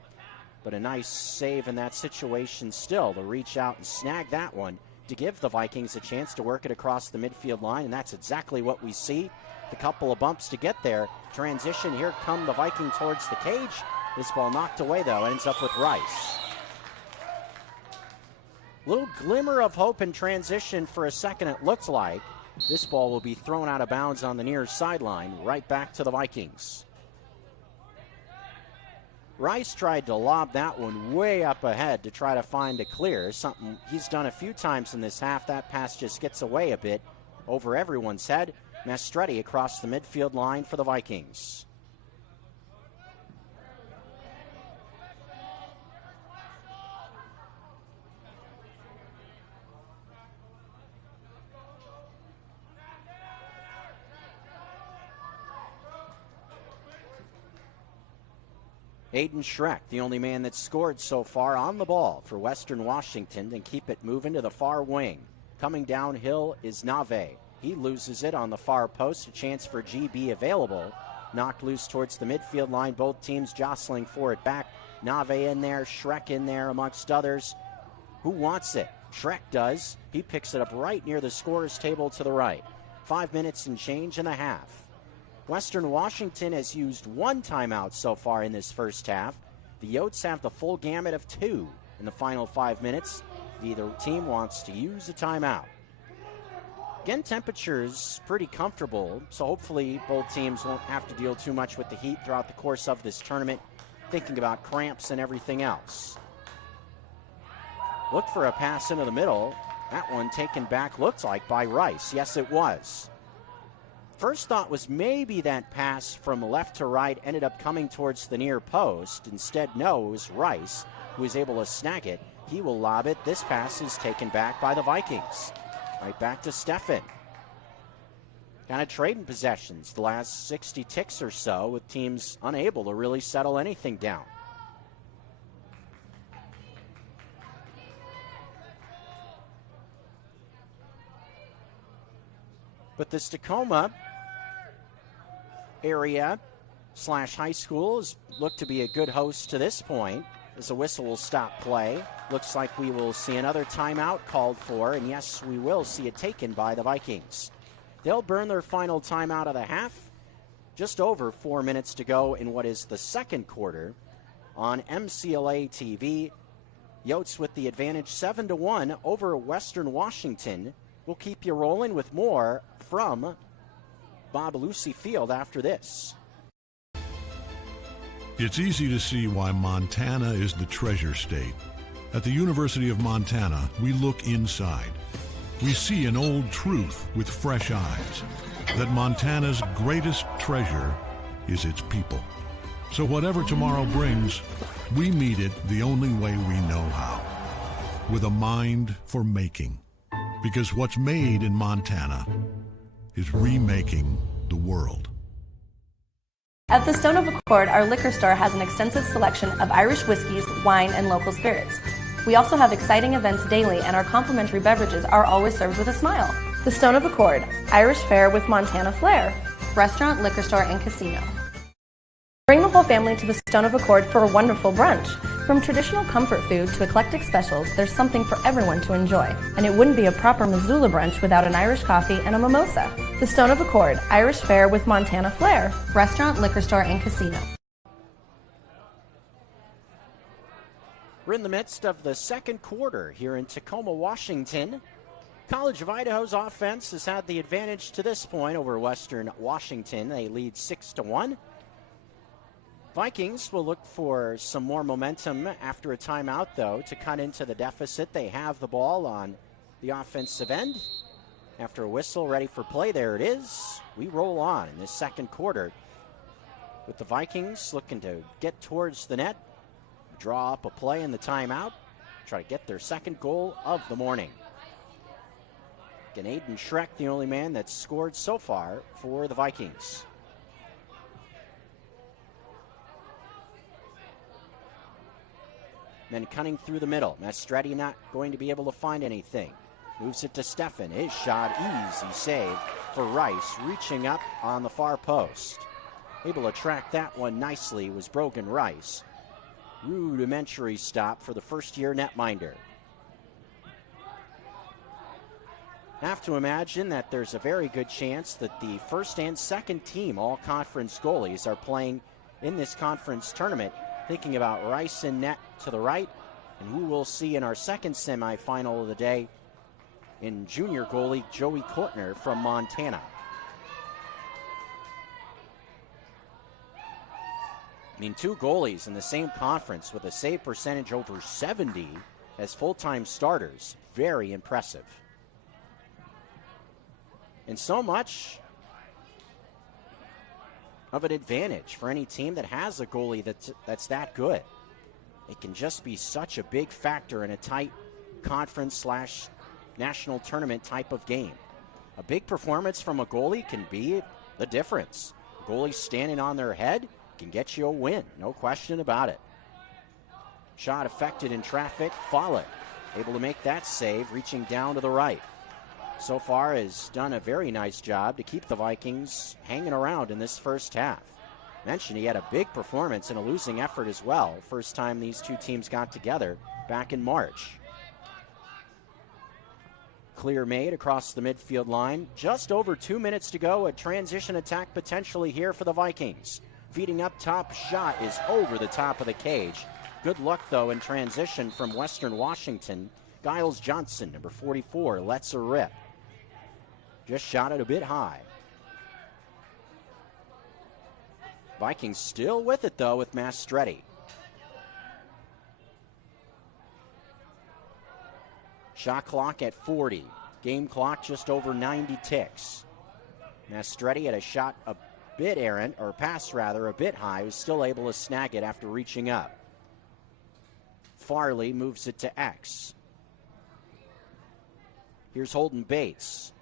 but a nice save in that situation still to reach out and snag that one, to give the Vikings a chance to work it across the midfield line, and that's exactly what we see. The couple of bumps to get there. Transition, here come the Viking towards the cage. This ball knocked away, though, ends up with Rice. Little glimmer of hope in transition for a second, it looks like. This ball will be thrown out of bounds on the near sideline, right back to the Vikings. Rice tried to lob that one way up ahead to try to find a clear, something he's done a few times in this half. That pass just gets away a bit over everyone's head. Mastretti across the midfield line for the Vikings. Aiden Schreck, the only man that's scored so far on the ball for Western Washington, and keep it moving to the far wing. Coming downhill is Nave. He loses it on the far post. A chance for GB available. Knocked loose towards the midfield line. Both teams jostling for it back. Nave in there, Schreck in there amongst others. Who wants it? Schreck does. He picks it up right near the scorer's table to the right. 5 minutes and change in the half. Western Washington has used 1 timeout so far in this first half. The Yotes have the full gamut of 2 in the final 5 minutes. Either team wants to use a timeout. Again, temperatures pretty comfortable, so hopefully both teams won't have to deal too much with the heat throughout the course of this tournament, thinking about cramps and everything else. Look for a pass into the middle. That one taken back, looks like, by Rice. Yes, it was. First thought was maybe that pass from left to right ended up coming towards the near post. Instead, no, it was Rice who was able to snag it. He will lob it. This pass is taken back by the Vikings. Right back to Steffen. Kind of trading possessions the last 60 ticks or so, with teams unable to really settle anything down. But this Tacoma area / high school has looked to be a good host to this point, as a whistle will stop play. Looks like we will see another timeout called for, and yes, we will see it taken by the Vikings. They'll burn their final timeout of the half. Just over 4 minutes to go in what is the second quarter on MCLA TV. Yotes with the advantage 7-1 over Western Washington. We'll keep you rolling with more from Bob Lucy Field after this. It's easy to see why Montana is the treasure state. At the University of Montana, we look inside. We see an old truth with fresh eyes, that Montana's greatest treasure is its people. So whatever tomorrow brings, we meet it the only way we know how, with a mind for making. Because what's made in Montana is remaking the world. At the Stone of Accord, our liquor store has an extensive selection of Irish whiskeys, wine, and local spirits. We also have exciting events daily, and our complimentary beverages are always served with a smile. The Stone of Accord, Irish fare with Montana flair, restaurant, liquor store, and casino. Bring the whole family to the Stone of Accord for a wonderful brunch. From traditional comfort food to eclectic specials, there's something for everyone to enjoy. And it wouldn't be a proper Missoula brunch without an Irish coffee and a mimosa. The Stone of Accord, Irish fare with Montana flair, restaurant, liquor store, and casino. We're in the midst of the second quarter here in Tacoma, Washington. College of Idaho's offense has had the advantage to this point over Western Washington. They lead 6-1. Vikings will look for some more momentum after a timeout, though, to cut into the deficit. They have the ball on the offensive end. After a whistle, ready for play, there it is. We roll on in this second quarter with the Vikings looking to get towards the net, draw up a play in the timeout, try to get their second goal of the morning. Again, Aiden Schreck, the only man that's scored so far for the Vikings. Then cutting through the middle. Mastretti not going to be able to find anything. Moves it to Steffen. His shot, easy save for Rice, reaching up on the far post. Able to track that one nicely was Brogan Rice. Rudimentary stop for the first-year netminder. Have to imagine that there's a very good chance that the first and second team all-conference goalies are playing in this conference tournament. Thinking about Rice in net to the right, and who we'll see in our second semifinal of the day in junior goalie Joey Kortner from Montana. I mean, two goalies in the same conference with a save percentage over 70 as full-time starters. Very impressive. And so much of an advantage for any team that has a goalie that's that good. It can just be such a big factor in a tight conference/national tournament type of game. A big performance from a goalie can be the difference. A goalie standing on their head can get you a win, no question about it. Shot affected in traffic, Follett able to make that save, reaching down to the right. So far has done a very nice job to keep the Vikings hanging around in this first half. Mentioned he had a big performance in a losing effort as well. First time these two teams got together back in March. Clear made across the midfield line. Just over 2 minutes to go. A transition attack potentially here for the Vikings. Feeding up top, shot is over the top of the cage. Good luck, though, in transition from Western Washington. Giles Johnson, number 44, lets her rip. Just shot it a bit high. Vikings still with it, though, with Mastretti. Shot clock at 40. Game clock just over 90 ticks. Mastretti had a shot a bit errant, or pass rather, a bit high. Was still able to snag it after reaching up. Farley moves it to X. Here's Holden Bates.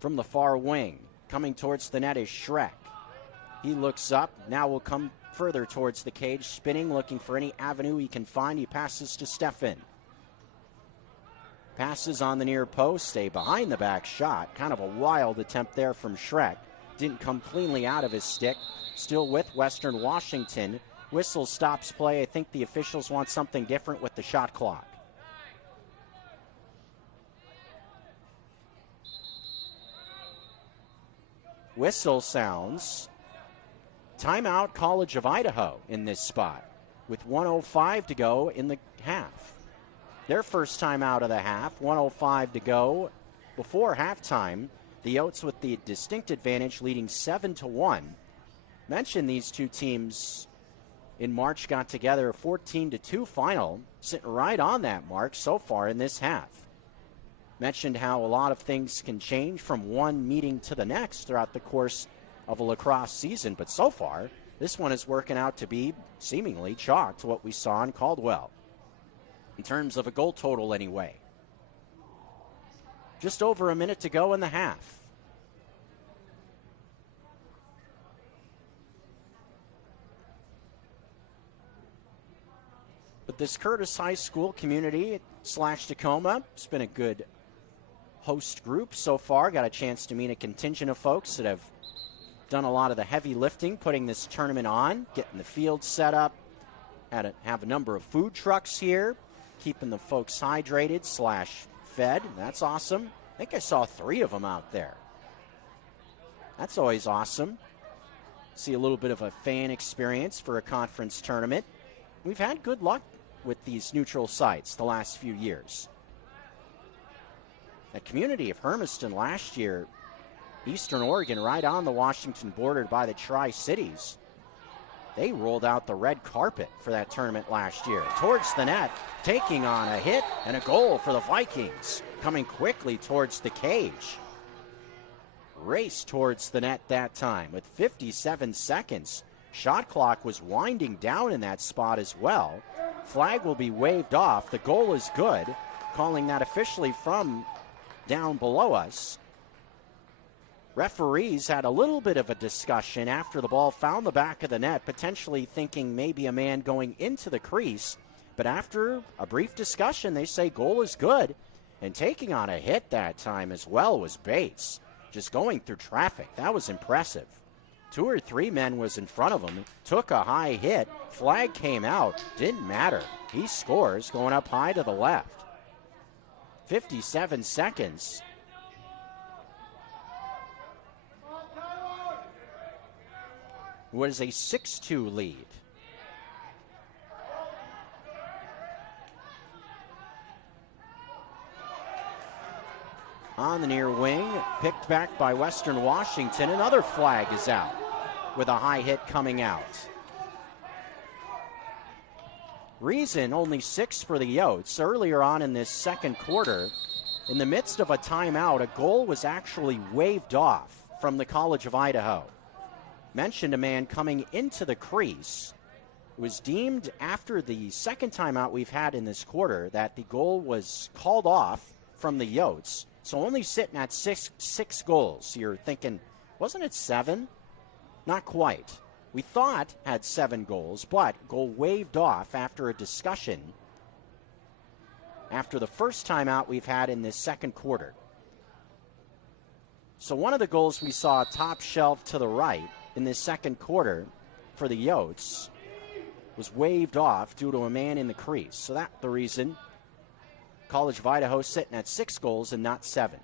From the far wing, coming towards the net is Schreck. He looks up, now will come further towards the cage, spinning, looking for any avenue he can find. He passes to Steffen. Passes on the near post, a behind-the-back shot. Kind of a wild attempt there from Schreck. Didn't come cleanly out of his stick. Still with Western Washington. Whistle stops play. I think the officials want something different with the shot clock. Whistle sounds. Timeout, College of Idaho in this spot with 1:05 to go in the half. Their first time out of the half, 1:05 to go before halftime. The Oats with the distinct advantage, leading 7-1. Mentioned these two teams in March got together a 14-2 final, sitting right on that mark so far in this half. Mentioned how a lot of things can change from one meeting to the next throughout the course of a lacrosse season, but so far, this one is working out to be seemingly chalk to what we saw in Caldwell, in terms of a goal total anyway. Just over a minute to go in the half. But this Curtis High School community / Tacoma, it's been a good host group so far. Got a chance to meet a contingent of folks that have done a lot of the heavy lifting, putting this tournament on, getting the field set up. Have a number of food trucks here, keeping the folks hydrated / fed. That's awesome. I think I saw 3 of them out there. That's always awesome. See a little bit of a fan experience for a conference tournament. We've had good luck with these neutral sites the last few years. The community of Hermiston last year, Eastern Oregon, right on the Washington border by the Tri-Cities. They rolled out the red carpet for that tournament last year. Towards the net, taking on a hit and a goal for the Vikings. Coming quickly towards the cage. Race towards the net that time with 57 seconds. Shot clock was winding down in that spot as well. Flag will be waved off. The goal is good. Calling that officially from down below us. Referees had a little bit of a discussion after the ball found the back of the net, potentially thinking maybe a man going into the crease. But after a brief discussion, they say goal is good. And taking on a hit that time as well was Bates. Just going through traffic. That was impressive. 2 or 3 men was in front of him, took a high hit, flag came out, didn't matter. He scores, going up high to the left. 57 seconds. What is a 6-2 lead. On the near wing, picked back by Western Washington. Another flag is out with a high hit coming out. Reason only 6 for the Yotes. Earlier on in this second quarter, in the midst of a timeout, a goal was actually waved off from the College of Idaho. Mentioned a man coming into the crease. It was deemed after the second timeout we've had in this quarter that the goal was called off from the Yotes. So only sitting at six goals. You're thinking, wasn't it 7? Not quite. We thought had 7 goals, but goal waved off after a discussion after the first timeout we've had in this second quarter. So one of the goals we saw top shelf to the right in this second quarter for the Yotes was waved off due to a man in the crease. So that's the reason College of Idaho sitting at 6 goals and not 7.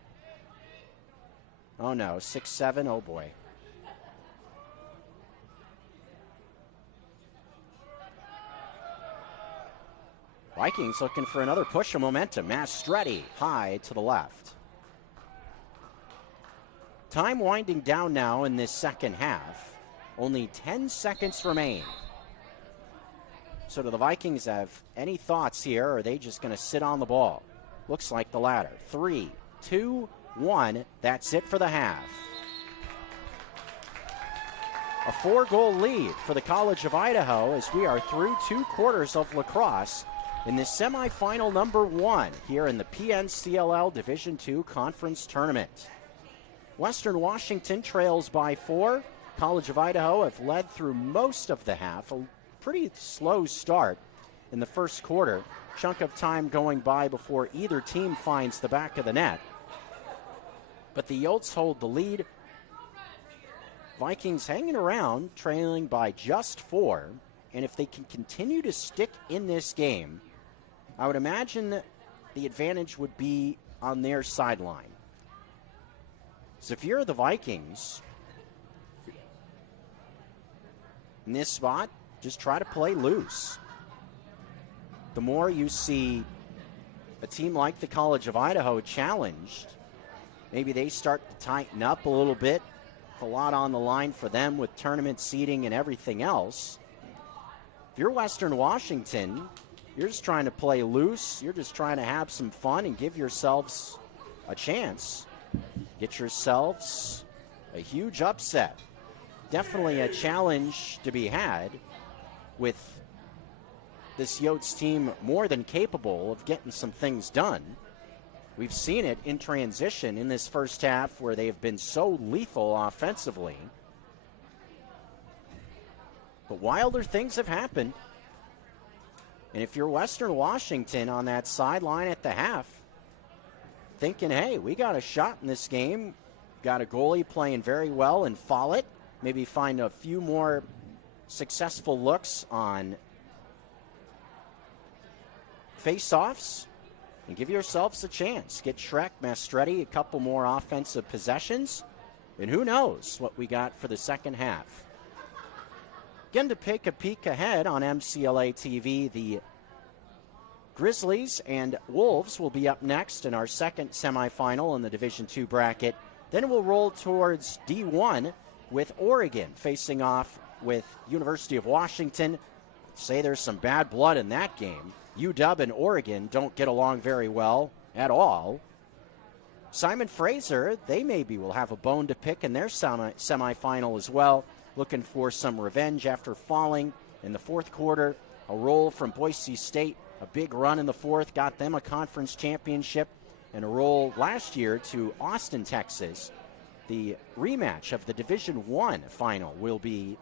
Oh no, 6-7, oh boy. Vikings looking for another push of momentum. Mastretti high to the left. Time winding down now in this second half. Only 10 seconds remain. So do the Vikings have any thoughts here, or are they just going to sit on the ball? Looks like the latter. 3, 2, 1. That's it for the half. A 4-goal lead for the College of Idaho as we are through 2 quarters of lacrosse in the semifinal number 1 here in the PNCLL Division II Conference Tournament. Western Washington trails by 4. College of Idaho have led through most of the half. A pretty slow start in the first quarter. Chunk of time going by before either team finds the back of the net. But the Yotes hold the lead. Vikings hanging around, trailing by just 4. And if they can continue to stick in this game, I would imagine the advantage would be on their sideline. So if you're the Vikings, in this spot, just try to play loose. The more you see a team like the College of Idaho challenged, maybe they start to tighten up a little bit. A lot on the line for them with tournament seeding and everything else. If you're Western Washington, you're just trying to play loose. You're just trying to have some fun and give yourselves a chance. Get yourselves a huge upset. Definitely a challenge to be had with this Yotes team more than capable of getting some things done. We've seen it in transition in this first half where they have been so lethal offensively. But wilder things have happened. And if you're Western Washington on that sideline at the half, thinking, hey, we got a shot in this game, got a goalie playing very well and Follett, maybe find a few more successful looks on face-offs and give yourselves a chance. Get Shrek, Mastretti, a couple more offensive possessions, and who knows what we got for the second half. Again, to take a peek ahead on MCLA TV, the Grizzlies and Wolves will be up next in our second semifinal in the Division II bracket. Then we'll roll towards D1 with Oregon facing off with University of Washington. Say there's some bad blood in that game. UW and Oregon don't get along very well at all. Simon Fraser, they maybe will have a bone to pick in their semifinal as well, looking for some revenge after falling in the fourth quarter. A roll from Boise State, a big run in the fourth, got them a conference championship, and a roll last year to Austin, Texas. The rematch of the Division I final will be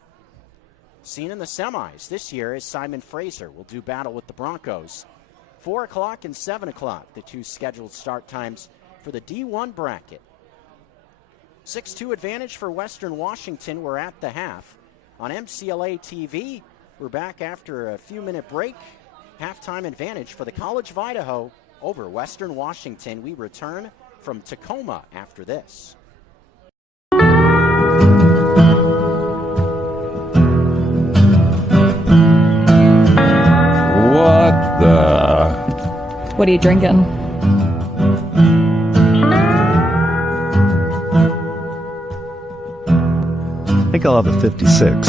seen in the semis this year as Simon Fraser will do battle with the Broncos. 4 o'clock and 7 o'clock, the two scheduled start times for the D1 bracket. 6-2 advantage for Western Washington. We're at the half. On MCLA TV, we're back after a few-minute break. Halftime advantage for the College of Idaho over Western Washington. We return from Tacoma after this. What are you drinking? I think I'll have a 56.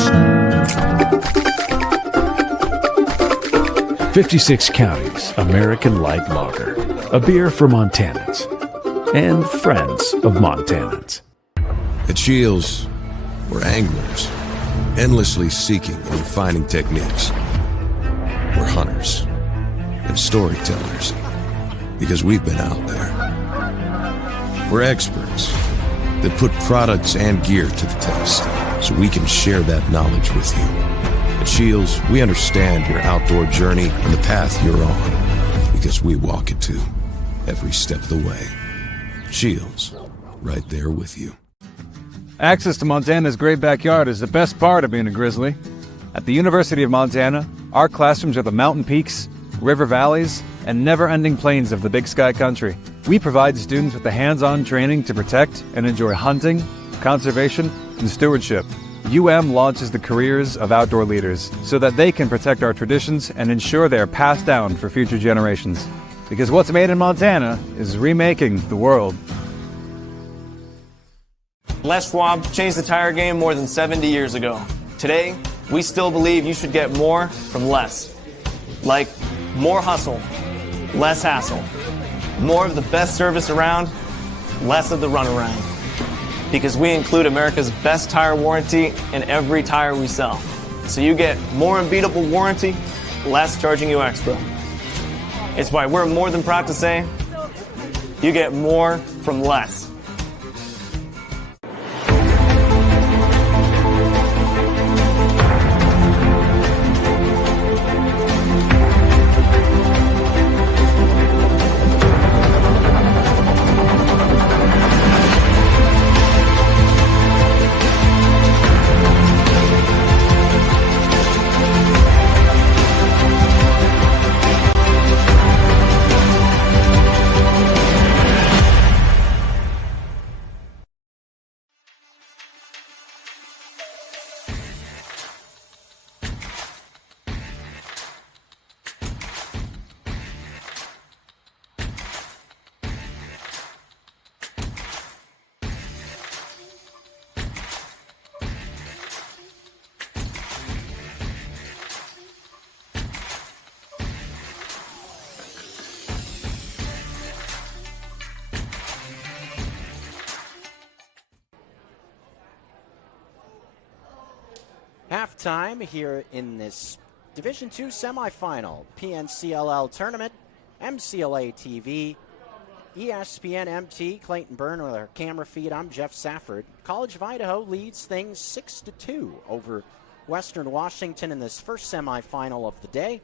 56 Counties American Light Lager, a beer for Montanans and friends of Montanans. At Shields, we're anglers, endlessly seeking and refining techniques. We're hunters and storytellers, because we've been out there. We're experts that put products and gear to the test, so we can share that knowledge with you. At Shields, we understand your outdoor journey and the path you're on, because we walk it too, every step of the way. Shields, right there with you. Access to Montana's great backyard is the best part of being a Grizzly. At the University of Montana, our classrooms are the mountain peaks, river valleys, and never-ending plains of the Big Sky Country. We provide students with the hands-on training to protect and enjoy hunting, conservation, and stewardship. UM launches the careers of outdoor leaders so that they can protect our traditions and ensure they are passed down for future generations. Because what's made in Montana is remaking the world. Les Schwab changed the tire game more than 70 years ago. Today, we still believe you should get more from less. Like more hustle, less hassle. More of the best service around, less of the runaround. Because we include America's best tire warranty in every tire we sell. So you get more unbeatable warranty, less charging you extra. It's why we're more than proud to say, you get more from less. Halftime here in this Division II semifinal PNCLL tournament. MCLA TV, ESPN MT, Clayton Byrne with our camera feed. I'm Jeff Safford. College of Idaho leads things 6-2 over Western Washington in this first semifinal of the day.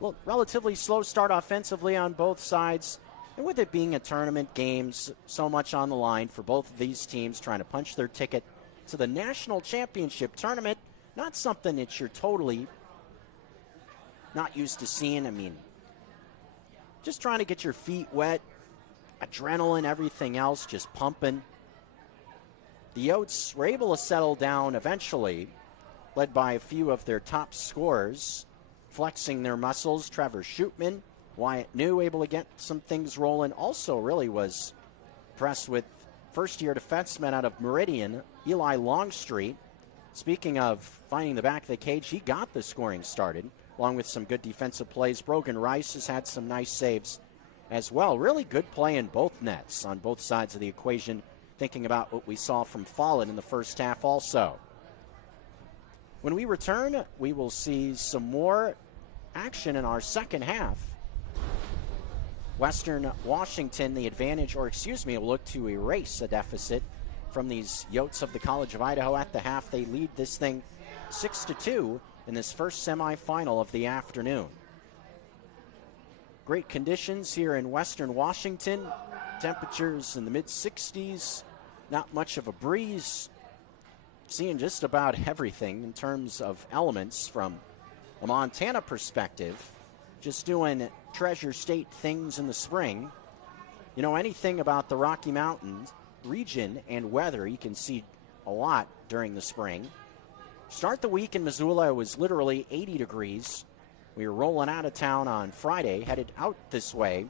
Well, relatively slow start offensively on both sides. And with it being a tournament game, so much on the line for both of these teams trying to punch their ticket to the national championship tournament. Not something that you're totally not used to seeing. I mean, just trying to get your feet wet, adrenaline, everything else just pumping. The Yotes were able to settle down eventually, led by a few of their top scorers, flexing their muscles. Trevor Shootman, Wyatt New able to get some things rolling. Also really was impressed with first-year defenseman out of Meridian, Eli Longstreet. Speaking of finding the back of the cage, he got the scoring started, along with some good defensive plays. Brogan Rice has had some nice saves as well. Really good play in both nets on both sides of the equation, thinking about what we saw from Follett in the first half also. When we return, we will see some more action in our second half. Western Washington, the advantage, or excuse me, will look to erase a deficit from these Yotes of the College of Idaho at the half. They lead this thing 6-2 in this first semifinal of the afternoon. Great conditions here in Western Washington. Temperatures in the mid-60s, not much of a breeze. Seeing just about everything in terms of elements from a Montana perspective. Just doing Treasure State things in the spring. You know, anything about the Rocky Mountains region and weather, you can see a lot during the spring. Start the week in Missoula, it was literally 80 degrees. We were rolling out of town on Friday, headed out this way.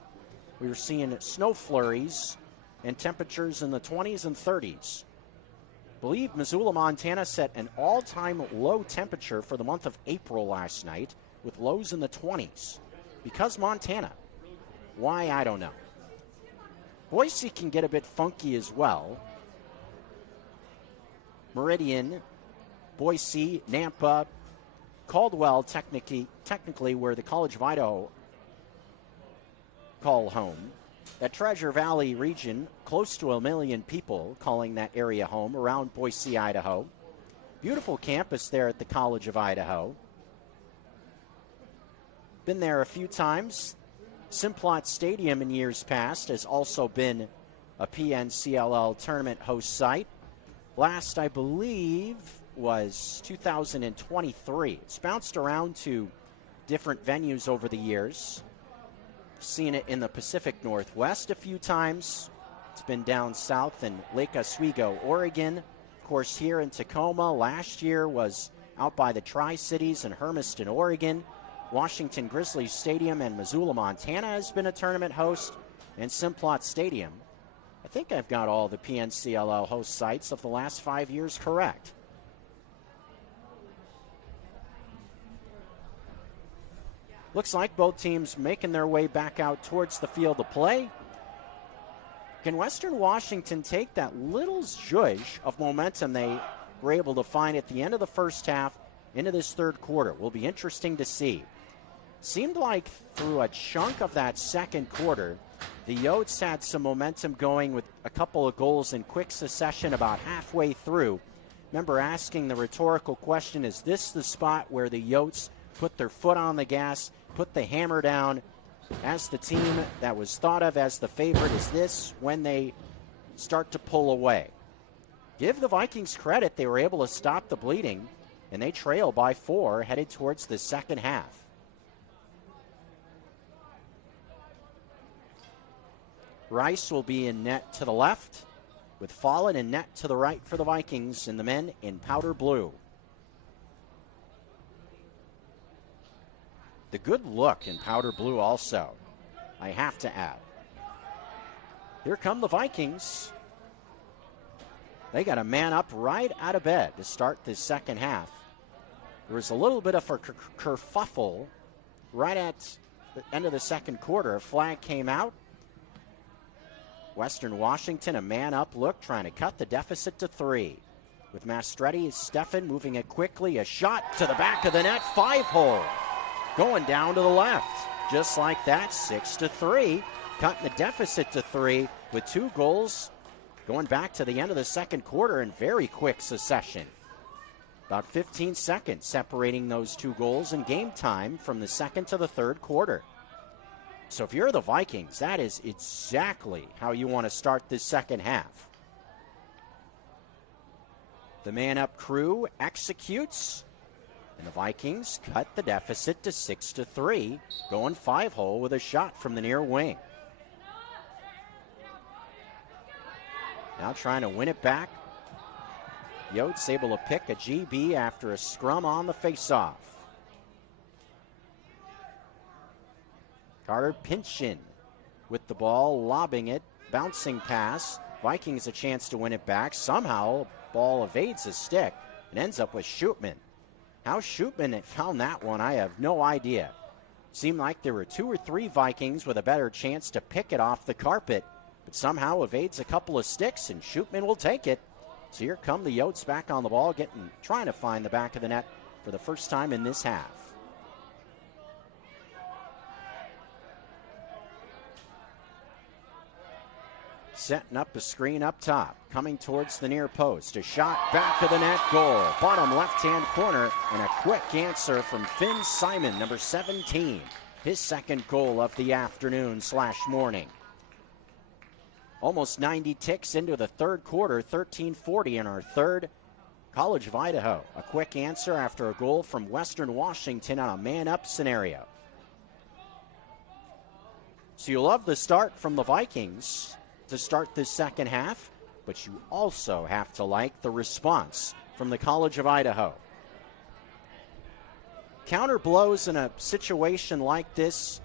We were seeing snow flurries and temperatures in the 20s and 30s. I believe Missoula, Montana set an all-time low temperature for the month of April last night with lows in the 20s. Because Montana. Why, I don't know. Boise can get a bit funky as well. Meridian, Boise, Nampa, Caldwell, technically where the College of Idaho call home. That Treasure Valley region, close to 1 million people calling that area home around Boise, Idaho. Beautiful campus there at the College of Idaho. Been there a few times. Simplot Stadium in years past has also been a PNCLL tournament host site. Last, I believe, was 2023. It's bounced around to different venues over the years. Seen it in the Pacific Northwest a few times. It's been down south in Lake Oswego, Oregon. Of course, here in Tacoma. Last year was out by the Tri-Cities in Hermiston, Oregon. Washington Grizzlies Stadium and Missoula, Montana has been a tournament host, and Simplot Stadium. I think I've got all the PNCLL host sites of the last 5 years correct. Looks like both teams making their way back out towards the field of play. Can Western Washington take that little zhuzh of momentum they were able to find at the end of the first half into this third quarter? Will be interesting to see. Seemed like through a chunk of that second quarter, the Yotes had some momentum going with a couple of goals in quick succession about halfway through. Remember asking the rhetorical question, is this the spot where the Yotes put their foot on the gas, put the hammer down as the team that was thought of as the favorite? Is this when they start to pull away? Give the Vikings credit. They were able to stop the bleeding, and they trail by 4 headed towards the second half. Rice will be in net to the left, with Follett in net to the right for the Vikings, and the men in powder blue. The good look in powder blue also, I have to add. Here come the Vikings. They got a man up right out of bed to start this second half. There was a little bit of a kerfuffle right at the end of the second quarter. A flag came out. Western Washington, a man up look, trying to cut the deficit to 3. with Mastretti. Stefan moving it quickly. A shot to the back of the net. 5-hole. Going down to the left. Just like that, 6-3. Cutting the deficit to 3 with 2 goals going back to the end of the second quarter in very quick succession. About 15 seconds separating those 2 goals in game time from the second to the third quarter. So if you're the Vikings, that is exactly how you want to start this second half. The man-up crew executes, and the Vikings cut the deficit to 6-3, going 5-hole with a shot from the near wing. Now trying to win it back. Yotes able to pick a GB after a scrum on the faceoff. Carter Pinchin with the ball, lobbing it, bouncing pass. Vikings a chance to win it back. Somehow, ball evades a stick and ends up with Schutman. How Schutman found that one, I have no idea. Seemed like there were 2 or 3 Vikings with a better chance to pick it off the carpet, but somehow evades a couple of sticks, and Schutman will take it. So here come the Yotes back on the ball, trying to find the back of the net for the first time in this half. Setting up a screen up top, coming towards the near post. A shot back of the net, goal. Bottom left-hand corner, and a quick answer from Finn Simon, number 17. His second goal of the afternoon/morning. Almost 90 ticks into the third quarter, 13:40 in our third. College of Idaho, a quick answer after a goal from Western Washington on a man-up scenario. So you love the start from the Vikings to start this second half, but you also have to like the response from the College of Idaho. Counter blows in a situation like this,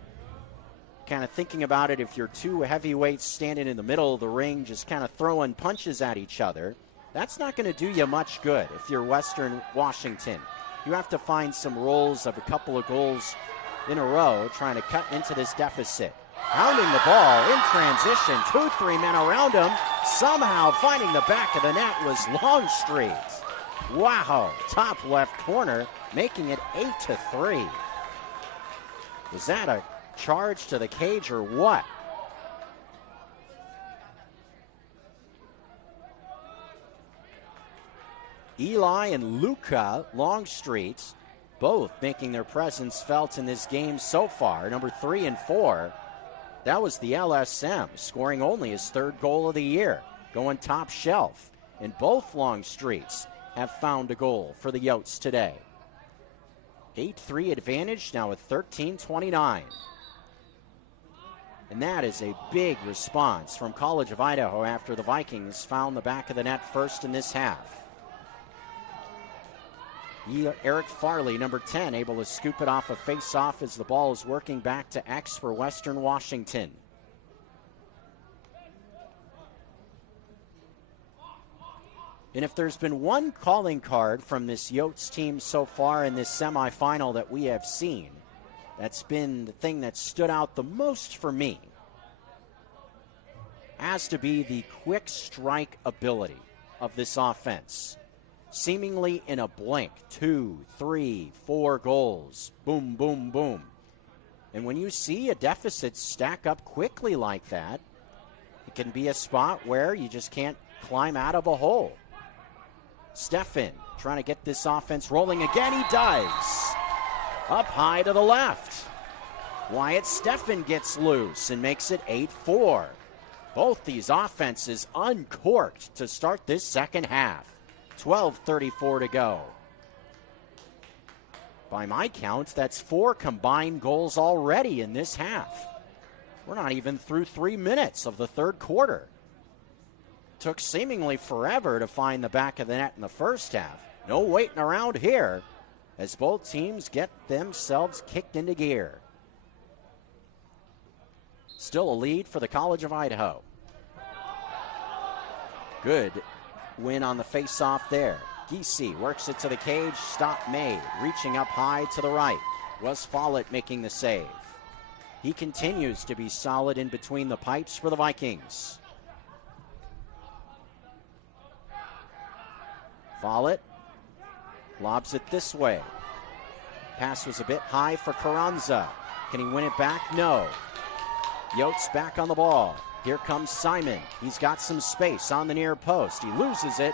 kind of thinking about it, if you're 2 heavyweights standing in the middle of the ring just kind of throwing punches at each other, that's not going to do you much good if you're Western Washington. You have to find some rolls of a couple of goals in a row trying to cut into this deficit. Pounding the ball in transition, 2-3 men around him. Somehow finding the back of the net was Longstreet. Wow, top left corner, making it 8-3. Was that a charge to the cage or what? Eli and Luca Longstreet both making their presence felt in this game so far, number 3 and 4. That was the LSM, scoring only his 3rd goal of the year, going top shelf. And both Longstreets have found a goal for the Yotes today. 8-3 advantage now with 13:29. And that is a big response from College of Idaho after the Vikings found the back of the net first in this half. Eric Farley, number 10, able to scoop it off a face-off as the ball is working back to X for Western Washington. And if there's been one calling card from this Yotes team so far in this semifinal that we have seen, that's been the thing that stood out the most for me, has to be the quick strike ability of this offense. Seemingly in a blink, 2, 3, 4 goals. Boom, boom, boom. And when you see a deficit stack up quickly like that, it can be a spot where you just can't climb out of a hole. Stefan trying to get this offense rolling again. He does. Up high to the left. Wyatt Stefan gets loose and makes it 8-4. Both these offenses uncorked to start this second half. 12:34 to go. By my count, that's 4 combined goals already in this half. We're not even through 3 minutes of the third quarter. Took seemingly forever to find the back of the net in the first half. No waiting around here as both teams get themselves kicked into gear. Still a lead for the College of Idaho. Good win on the face-off there. Giese works it to the cage. Stop made. Reaching up high to the right. Was Follett making the save. He continues to be solid in between the pipes for the Vikings. Follett lobs it this way. Pass was a bit high for Carranza. Can he win it back? No. Yotes back on the ball. Here comes Simon. He's got some space on the near post. He loses it.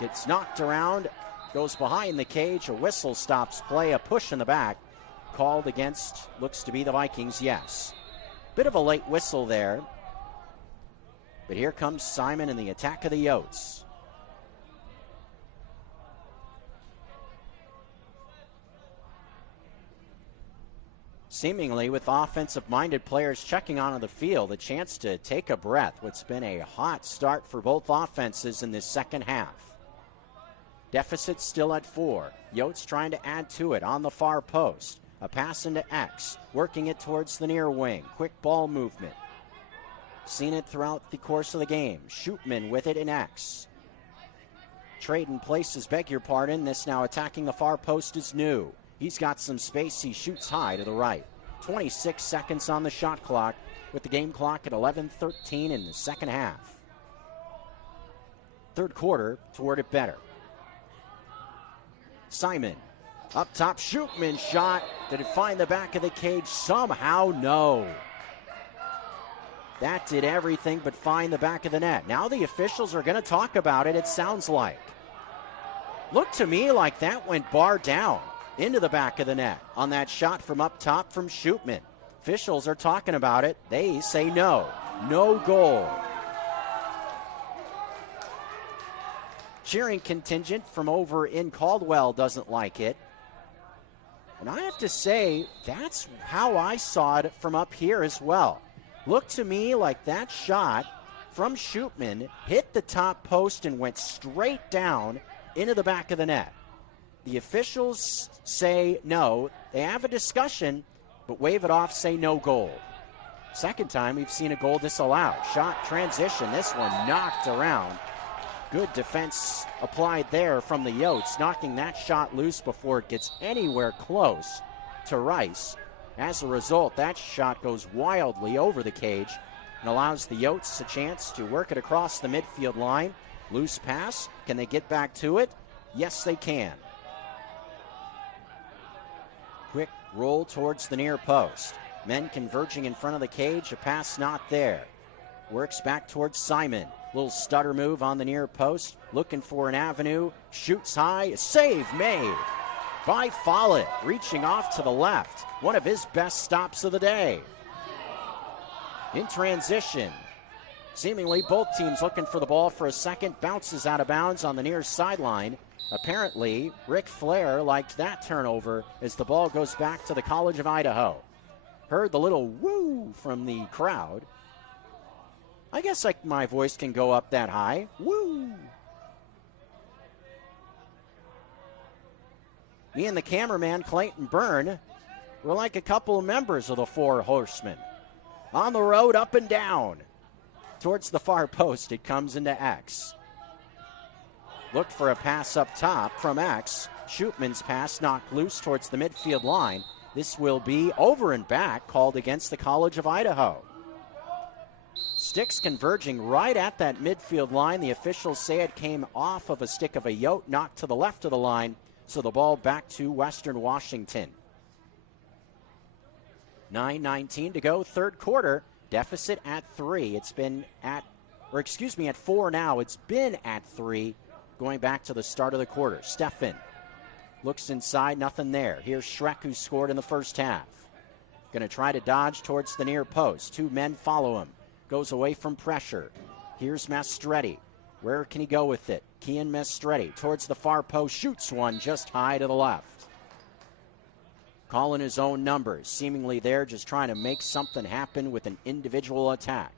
Gets knocked around. Goes behind the cage. A whistle stops play. A push in the back. Called against, looks to be the Vikings, yes. Bit of a late whistle there. But here comes Simon in the attack of the Yotes. Seemingly with offensive-minded players checking onto the field, a chance to take a breath. What's been a hot start for both offenses in this second half. Deficit still at 4. Yotes trying to add to it on the far post. A pass into X, working it towards the near wing. Quick ball movement. Seen it throughout the course of the game. Shootman with it in X. Trading places, beg your pardon. This now attacking the far post is New. He's got some space. He shoots high to the right. 26 seconds on the shot clock with the game clock at 11:13 in the second half. Third quarter toward it better. Simon up top, Shootman shot. Did it find the back of the cage? Somehow, no. That did everything but find the back of the net. Now the officials are going to talk about it, it sounds like. Looked to me like that went bar down into the back of the net on that shot from up top from Shootman. Officials are talking about it. They say no. No goal. Cheering contingent from over in Caldwell doesn't like it. And I have to say, that's how I saw it from up here as well. Looked to me like that shot from Shootman hit the top post and went straight down into the back of the net. The officials say no. They have a discussion, but wave it off, say no goal. Second time we've seen a goal disallowed. Shot transition, this one knocked around. Good defense applied there from the Yotes, knocking that shot loose before it gets anywhere close to Rice. As a result, that shot goes wildly over the cage and allows the Yotes a chance to work it across the midfield line. Loose pass, can they get back to it? Yes, they can. Quick roll towards the near post. Men converging in front of the cage, a pass not there. Works back towards Simon. Little stutter move on the near post, looking for an avenue, shoots high, a save made by Follett, reaching off to the left. One of his best stops of the day. In transition, seemingly both teams looking for the ball for a second, bounces out of bounds on the near sideline. Apparently, Ric Flair liked that turnover as the ball goes back to the College of Idaho. Heard the little woo from the crowd. I guess my voice can go up that high. Woo! Me and the cameraman, Clayton Byrne, were like a couple of members of the Four Horsemen. On the road, up and down. Towards the far post, it comes into X. Looked for a pass up top from X. Shootman's pass knocked loose towards the midfield line. This will be over and back, called against the College of Idaho. Sticks converging right at that midfield line. The officials say it came off of a stick of a Yote, knocked to the left of the line, so the ball back to Western Washington. 9:19 to go, third quarter. Deficit at 3. It's been at 4 now. It's been at 3 going back to the start of the quarter. Steffen looks inside, nothing there. Here's Schreck, who scored in the first half. Going to try to dodge towards the near post. Two men follow him. Goes away from pressure. Here's Mastretti. Where can he go with it? Kian Mastretti towards the far post. Shoots one just high to the left. Calling his own numbers. Seemingly there just trying to make something happen with an individual attack.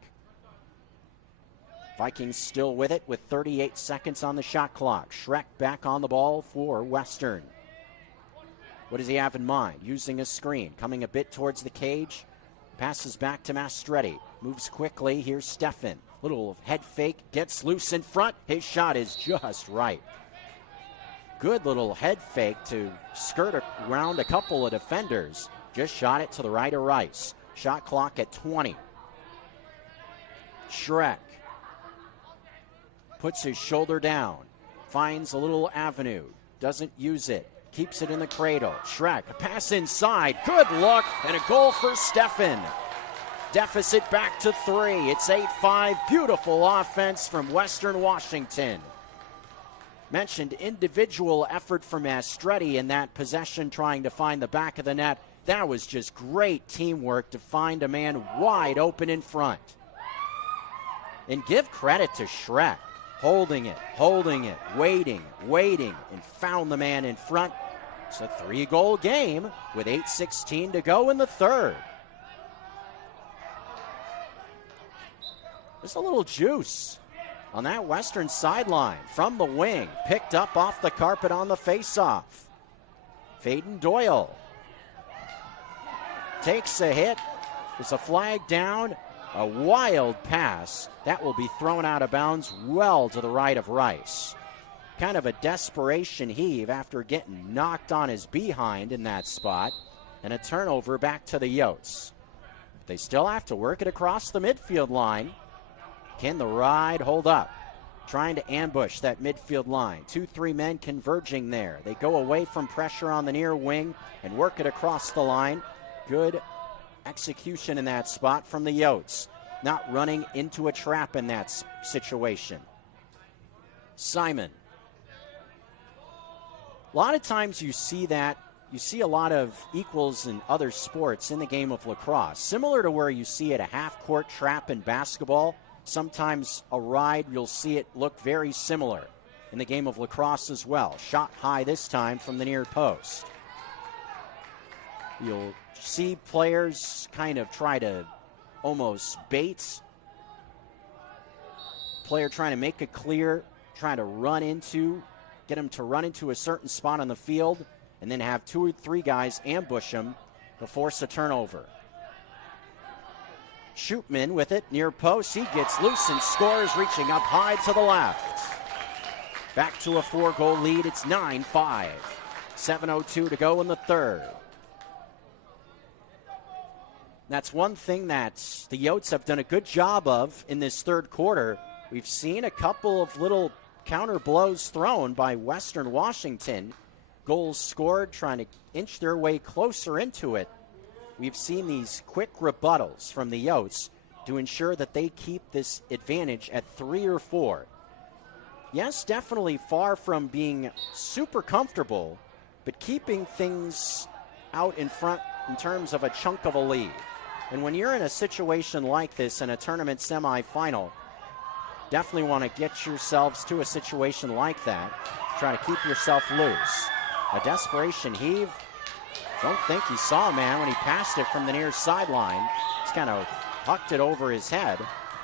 Vikings still with it with 38 seconds on the shot clock. Schreck back on the ball for Western. What does he have in mind? Using a screen. Coming a bit towards the cage. Passes back to Mastretti. Moves quickly. Here's Steffen. Little head fake. Gets loose in front. His shot is just right. Good little head fake to skirt around a couple of defenders. Just shot it to the right of Rice. Shot clock at 20. Schreck puts his shoulder down. finds a little avenue, doesn't use it, keeps it in the cradle. Schreck, a pass inside, good look, and a goal for Steffen. Deficit back to 3. It's 8-5. Beautiful offense from Western Washington. Mentioned individual effort from Mastretti in that possession, trying to find the back of the net. That was just great teamwork to find a man wide open in front. And give credit to Schreck. Holding it, waiting, and found the man in front. It's a 3-goal game with 8:16 to go in the third. There's a little juice on that Western sideline from the wing. Picked up off the carpet on the faceoff. Faden Doyle takes a hit. There's a flag down. A wild pass. That will be thrown out of bounds well to the right of Rice. Kind of a desperation heave after getting knocked on his behind in that spot. And a turnover back to the Yotes. They still have to work it across the midfield line. Can the ride hold up? Trying to ambush that midfield line. 2-3 men converging there. They go away from pressure on the near wing and work it across the line. Good execution in that spot from the Yotes. Not running into a trap in that situation. Simon. A lot of times you see that. You see a lot of equals in other sports in the game of lacrosse. Similar to where you see at a half-court trap in basketball. Sometimes a ride, you'll see it look very similar in the game of lacrosse as well. Shot high this time from the near post. You'll see players kind of try to almost bait. Player trying to make it clear, trying to get him to run into a certain spot on the field, and then have 2 or 3 guys ambush him to force a turnover. Shootman with it, near post. He gets loose and scores, reaching up high to the left. Back to a 4-goal lead. It's 9-5. 7:02 to go in the third. That's one thing that the Yotes have done a good job of in this third quarter. We've seen a couple of little counter blows thrown by Western Washington. Goals scored, trying to inch their way closer into it. We've seen these quick rebuttals from the Yotes to ensure that they keep this advantage at 3 or 4. Yes, definitely far from being super comfortable, but keeping things out in front in terms of a chunk of a lead. And when you're in a situation like this in a tournament semifinal, definitely want to get yourselves to a situation like that. Try to keep yourself loose. A desperation heave. Don't think he saw a man when he passed it from the near sideline. Just kind of hucked it over his head.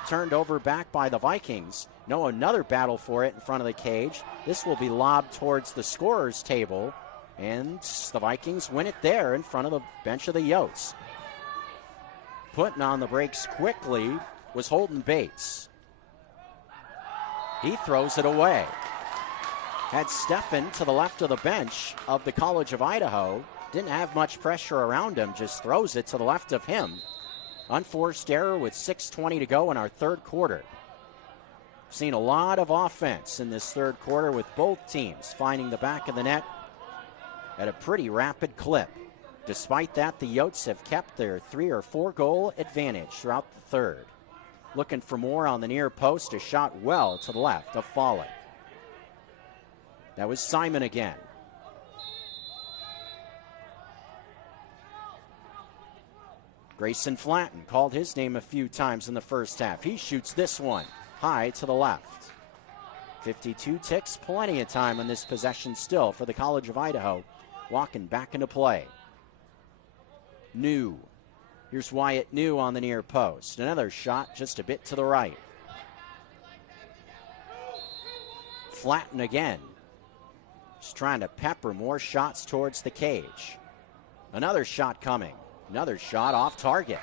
Turned over back by the Vikings. No, another battle for it in front of the cage. This will be lobbed towards the scorer's table. And the Vikings win it there in front of the bench of the Yotes. Putting on the brakes quickly was Holden Bates. He throws it away. Had Steffen to the left of the bench of the College of Idaho. Didn't have much pressure around him, just throws it to the left of him. Unforced error with 6:20 to go in our third quarter. Seen a lot of offense in this third quarter with both teams finding the back of the net at a pretty rapid clip. Despite that, the Yotes have kept their 3 or 4 goal advantage throughout the third. Looking for more on the near post, a shot well to the left of Foley. That was Simon again. Grayson Flanton called his name a few times in the first half. He shoots this one high to the left. 52 ticks, plenty of time on this possession still for the College of Idaho. Walking back into play. New. Here's Wyatt New on the near post. Another shot just a bit to the right. Flanton again. Just trying to pepper more shots towards the cage. Another shot coming. Another shot off target.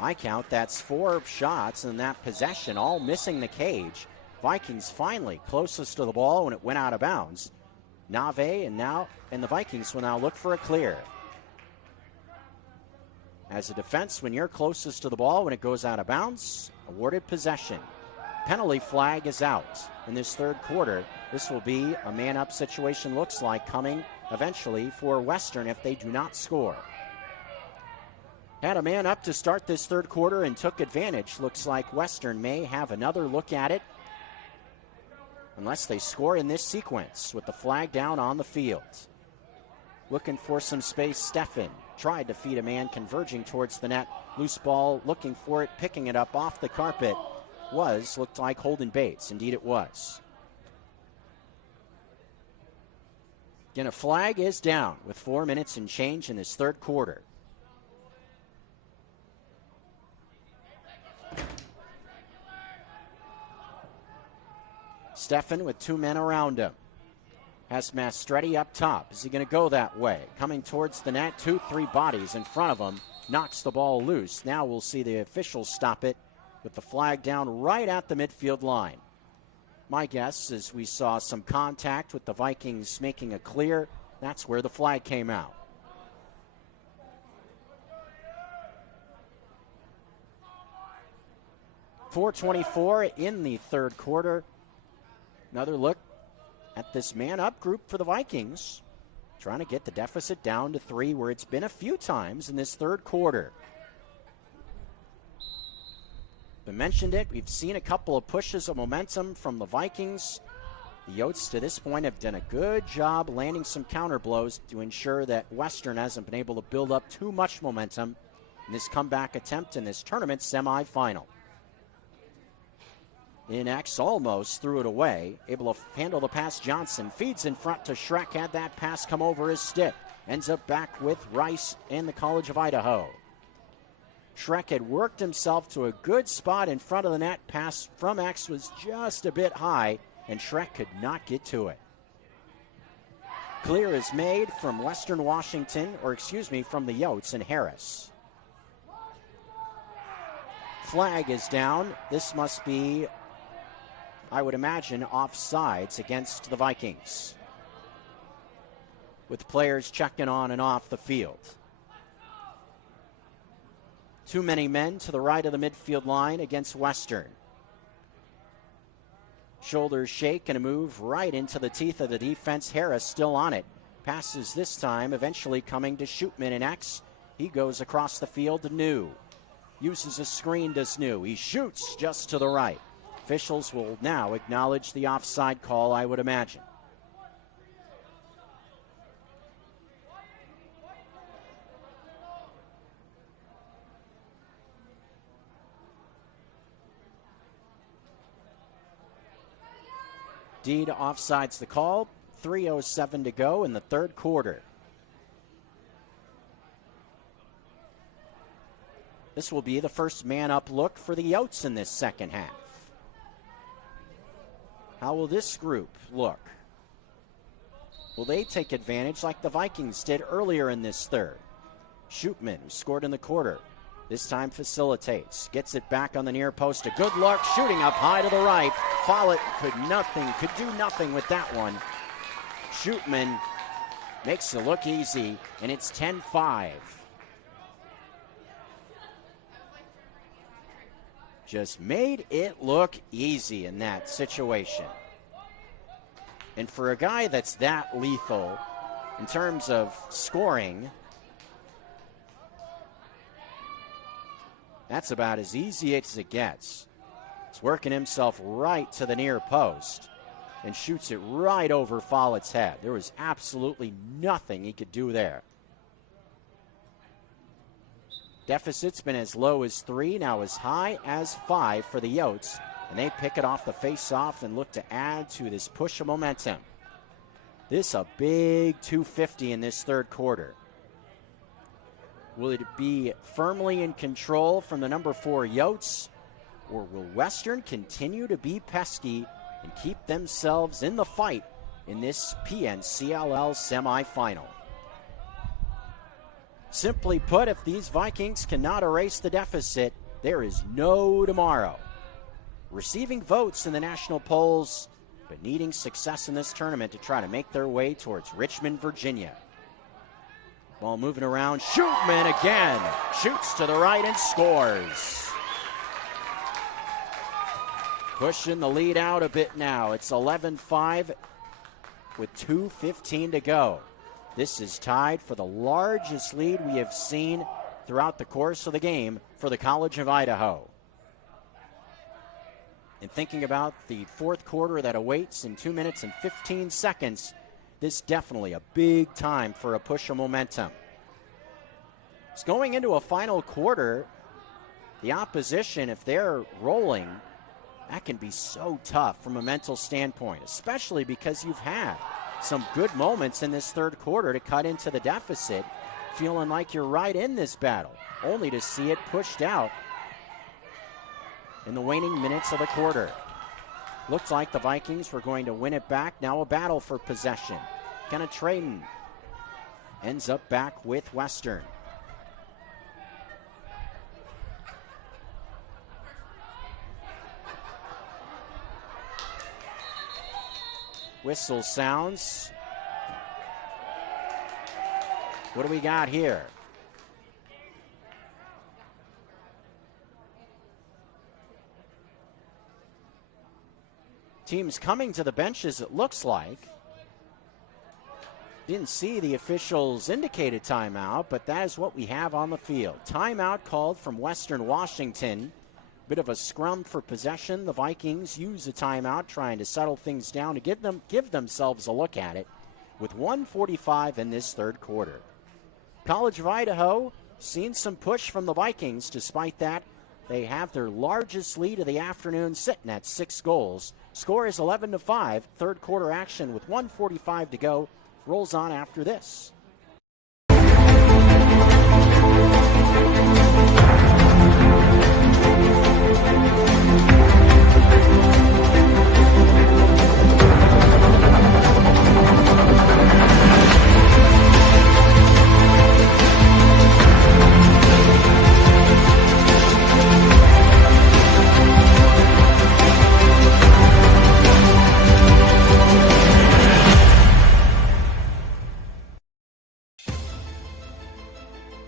My count, that's 4 shots in that possession, all missing the cage. Vikings finally closest to the ball when it went out of bounds. Nave and the Vikings will now look for a clear. As a defense, when you're closest to the ball when it goes out of bounds, awarded possession. penalty flag is out in this third quarter. This will be a man-up situation, looks like, coming eventually for Western if they do not score. Had a man up to start this third quarter and took advantage. Looks like Western may have another look at it unless they score in this sequence with the flag down on the field. Looking for some space, Steffen tried to feed a man converging towards the net. Loose ball, looking for it, picking it up off the carpet. Looked like Holden Bates. Indeed it was. Again, a flag is down with 4 minutes and change in this third quarter. Steffen with 2 men around him. Has Mastretti up top. Is he going to go that way? Coming towards the net, 2-3 bodies in front of him. Knocks the ball loose. Now we'll see the officials stop it with the flag down right at the midfield line. My guess is we saw some contact with the Vikings making a clear. That's where the flag came out. .424 in the third quarter. Another look at this man-up group for the Vikings, trying to get the deficit down to 3, where it's been a few times in this third quarter. We mentioned it. We've seen a couple of pushes of momentum from the Vikings. The Yotes to this point have done a good job landing some counter blows to ensure that Western hasn't been able to build up too much momentum in this comeback attempt in this tournament semifinal. Inex almost threw it away, able to handle the pass. Johnson feeds in front to Schreck, had that pass come over his stick. Ends up back with Rice and the College of Idaho. Schreck had worked himself to a good spot in front of the net. Pass from X was just a bit high, and Schreck could not get to it. Clear is made from Western Washington, from the Yotes and Harris. Flag is down. This must be, I would imagine, offsides against the Vikings, with players checking on and off the field. Too many men to the right of the midfield line against Western. Shoulders shake and a move right into the teeth of the defense. Harris still on it. Passes this time, eventually coming to Shootman and X. He goes across the field to New. Uses a screen, does New. He shoots just to the right. Officials will now acknowledge the offside call, I would imagine. Indeed, offsides the call. 3:07 to go in the third quarter. This will be the first man-up look for the Yotes in this second half. How will this group look? Will they take advantage like the Vikings did earlier in this third? Shootman, who scored in the quarter, this time facilitates. Gets it back on the near post. A good look, shooting up high to the right. Follett could do nothing with that one. Shootman makes it look easy, and it's 10-5. Just made it look easy in that situation. And for a guy that's that lethal in terms of scoring, that's about as easy as it gets. He's working himself right to the near post and shoots it right over Follett's head. There was absolutely nothing he could do there. Deficit's been as low as 3, now as high as 5 for the Yotes, and they pick it off the face-off and look to add to this push of momentum. This a big 250 in this third quarter. Will it be firmly in control from the number 4 Yotes, or will Western continue to be pesky and keep themselves in the fight in this PNCLL semifinal? Simply put, if these Vikings cannot erase the deficit, there is no tomorrow. Receiving votes in the national polls, but needing success in this tournament to try to make their way towards Richmond, Virginia. Ball moving around. Shootman again. Shoots to the right and scores. pushing the lead out a bit now. It's 11-5 with 2:15 to go. This is tied for the largest lead we have seen throughout the course of the game for the College of Idaho. And thinking about the fourth quarter that awaits in 2 minutes and 15 seconds, this definitely a big time for a push of momentum. It's going into a final quarter. The opposition, if they're rolling, that can be so tough from a mental standpoint, especially because you've had some good moments in this third quarter to cut into the deficit, feeling like you're right in this battle, only to see it pushed out in the waning minutes of the quarter. Looked like the Vikings were going to win it back. Now a battle for possession. Kind of trading. Ends up back with Western. Whistle sounds. What do we got here? Teams coming to the benches, it looks like. Didn't see the officials indicated timeout, but that is what we have on the field. Timeout called from Western Washington. Bit of a scrum for possession. The Vikings use a timeout, trying to settle things down to give themselves a look at it with 1:45 in this third quarter. College of Idaho seen some push from the Vikings. Despite that, they have their largest lead of the afternoon, sitting at 6 goals. Score is 11-5. Third quarter action with 1:45 to go. Rolls on after this.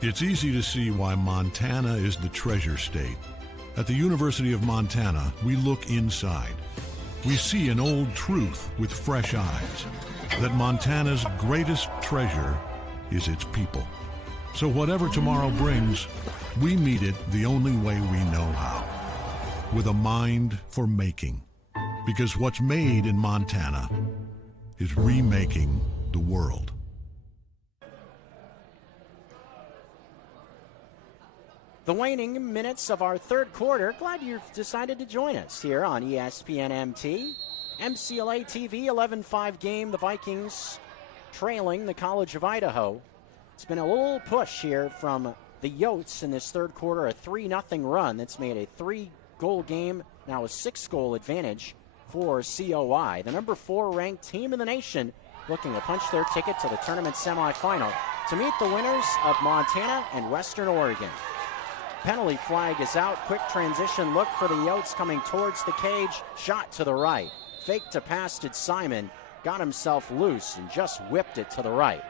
It's easy to see why Montana is the treasure state. At the University of Montana, we look inside. We see an old truth with fresh eyes, that Montana's greatest treasure is its people. So whatever tomorrow brings, we meet it the only way we know how, with a mind for making. Because what's made in Montana is remaking the world. The waning minutes of our third quarter. Glad you've decided to join us here on ESPN MT. MCLA TV, 11-5 game. The Vikings trailing the College of Idaho. It's been a little push here from the Yotes in this third quarter, a 3-0 run that's made a 3-goal game, now a 6-goal advantage for COI. The number 4 ranked team in the nation looking to punch their ticket to the tournament semifinal to meet the winners of Montana and Western Oregon. Penalty flag is out. Quick transition look for the Yotes coming towards the cage. Shot to the right. Fake to pass to Simon. Got himself loose and just whipped it to the right.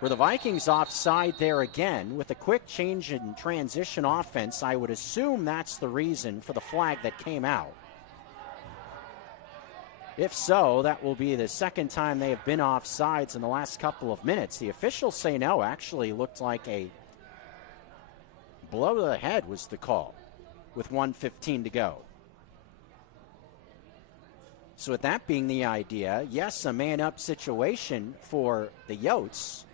Were the Vikings offside there again with a quick change in transition offense? I would assume that's the reason for the flag that came out. If so, that will be the second time they have been offsides in the last couple of minutes. The officials say no. Actually looked like a blow to the head was the call with 1:15 to go. So with that being the idea, yes, a man-up situation for the Yotes.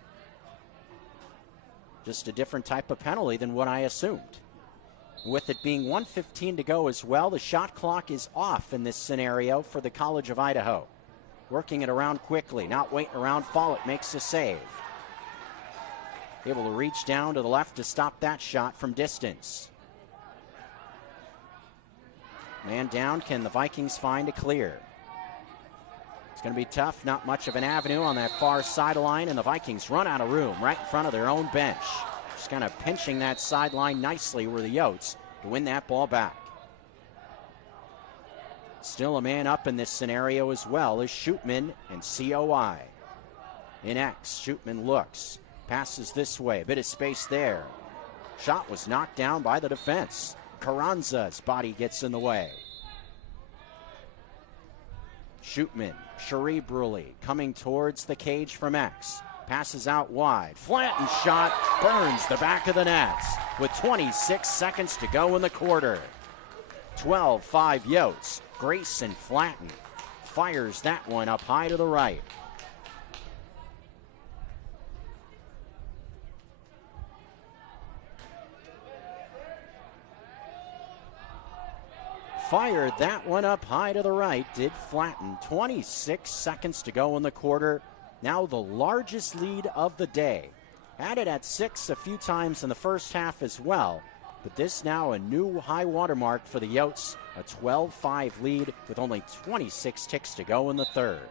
Just a different type of penalty than what I assumed. With it being 1:15 to go as well, the shot clock is off in this scenario for the College of Idaho. Working it around quickly, not waiting around. Follett makes a save. Able to reach down to the left to stop that shot from distance. Man down, can the Vikings find a clear? It's going to be tough, not much of an avenue on that far sideline, and the Vikings run out of room right in front of their own bench. Just kind of pinching that sideline nicely were the Yotes to win that ball back. Still a man up in this scenario as well as Shootman and COI. In X, Shootman looks, passes this way, a bit of space there. Shot was knocked down by the defense. Carranza's body gets in the way. Shootman, cerebrally coming towards the cage from X. Passes out wide. Flattened shot, burns the back of the nets with 26 seconds to go in the quarter. 12-5 Yotes. Grayson Flatten fires that one up high to the right. Fired that one up high to the right, did Flatten. 26 seconds to go in the quarter. Now the largest lead of the day. Had it at 6 a few times in the first half as well, but this now a new high water mark for the Yotes, a 12-5 lead with only 26 ticks to go in the third.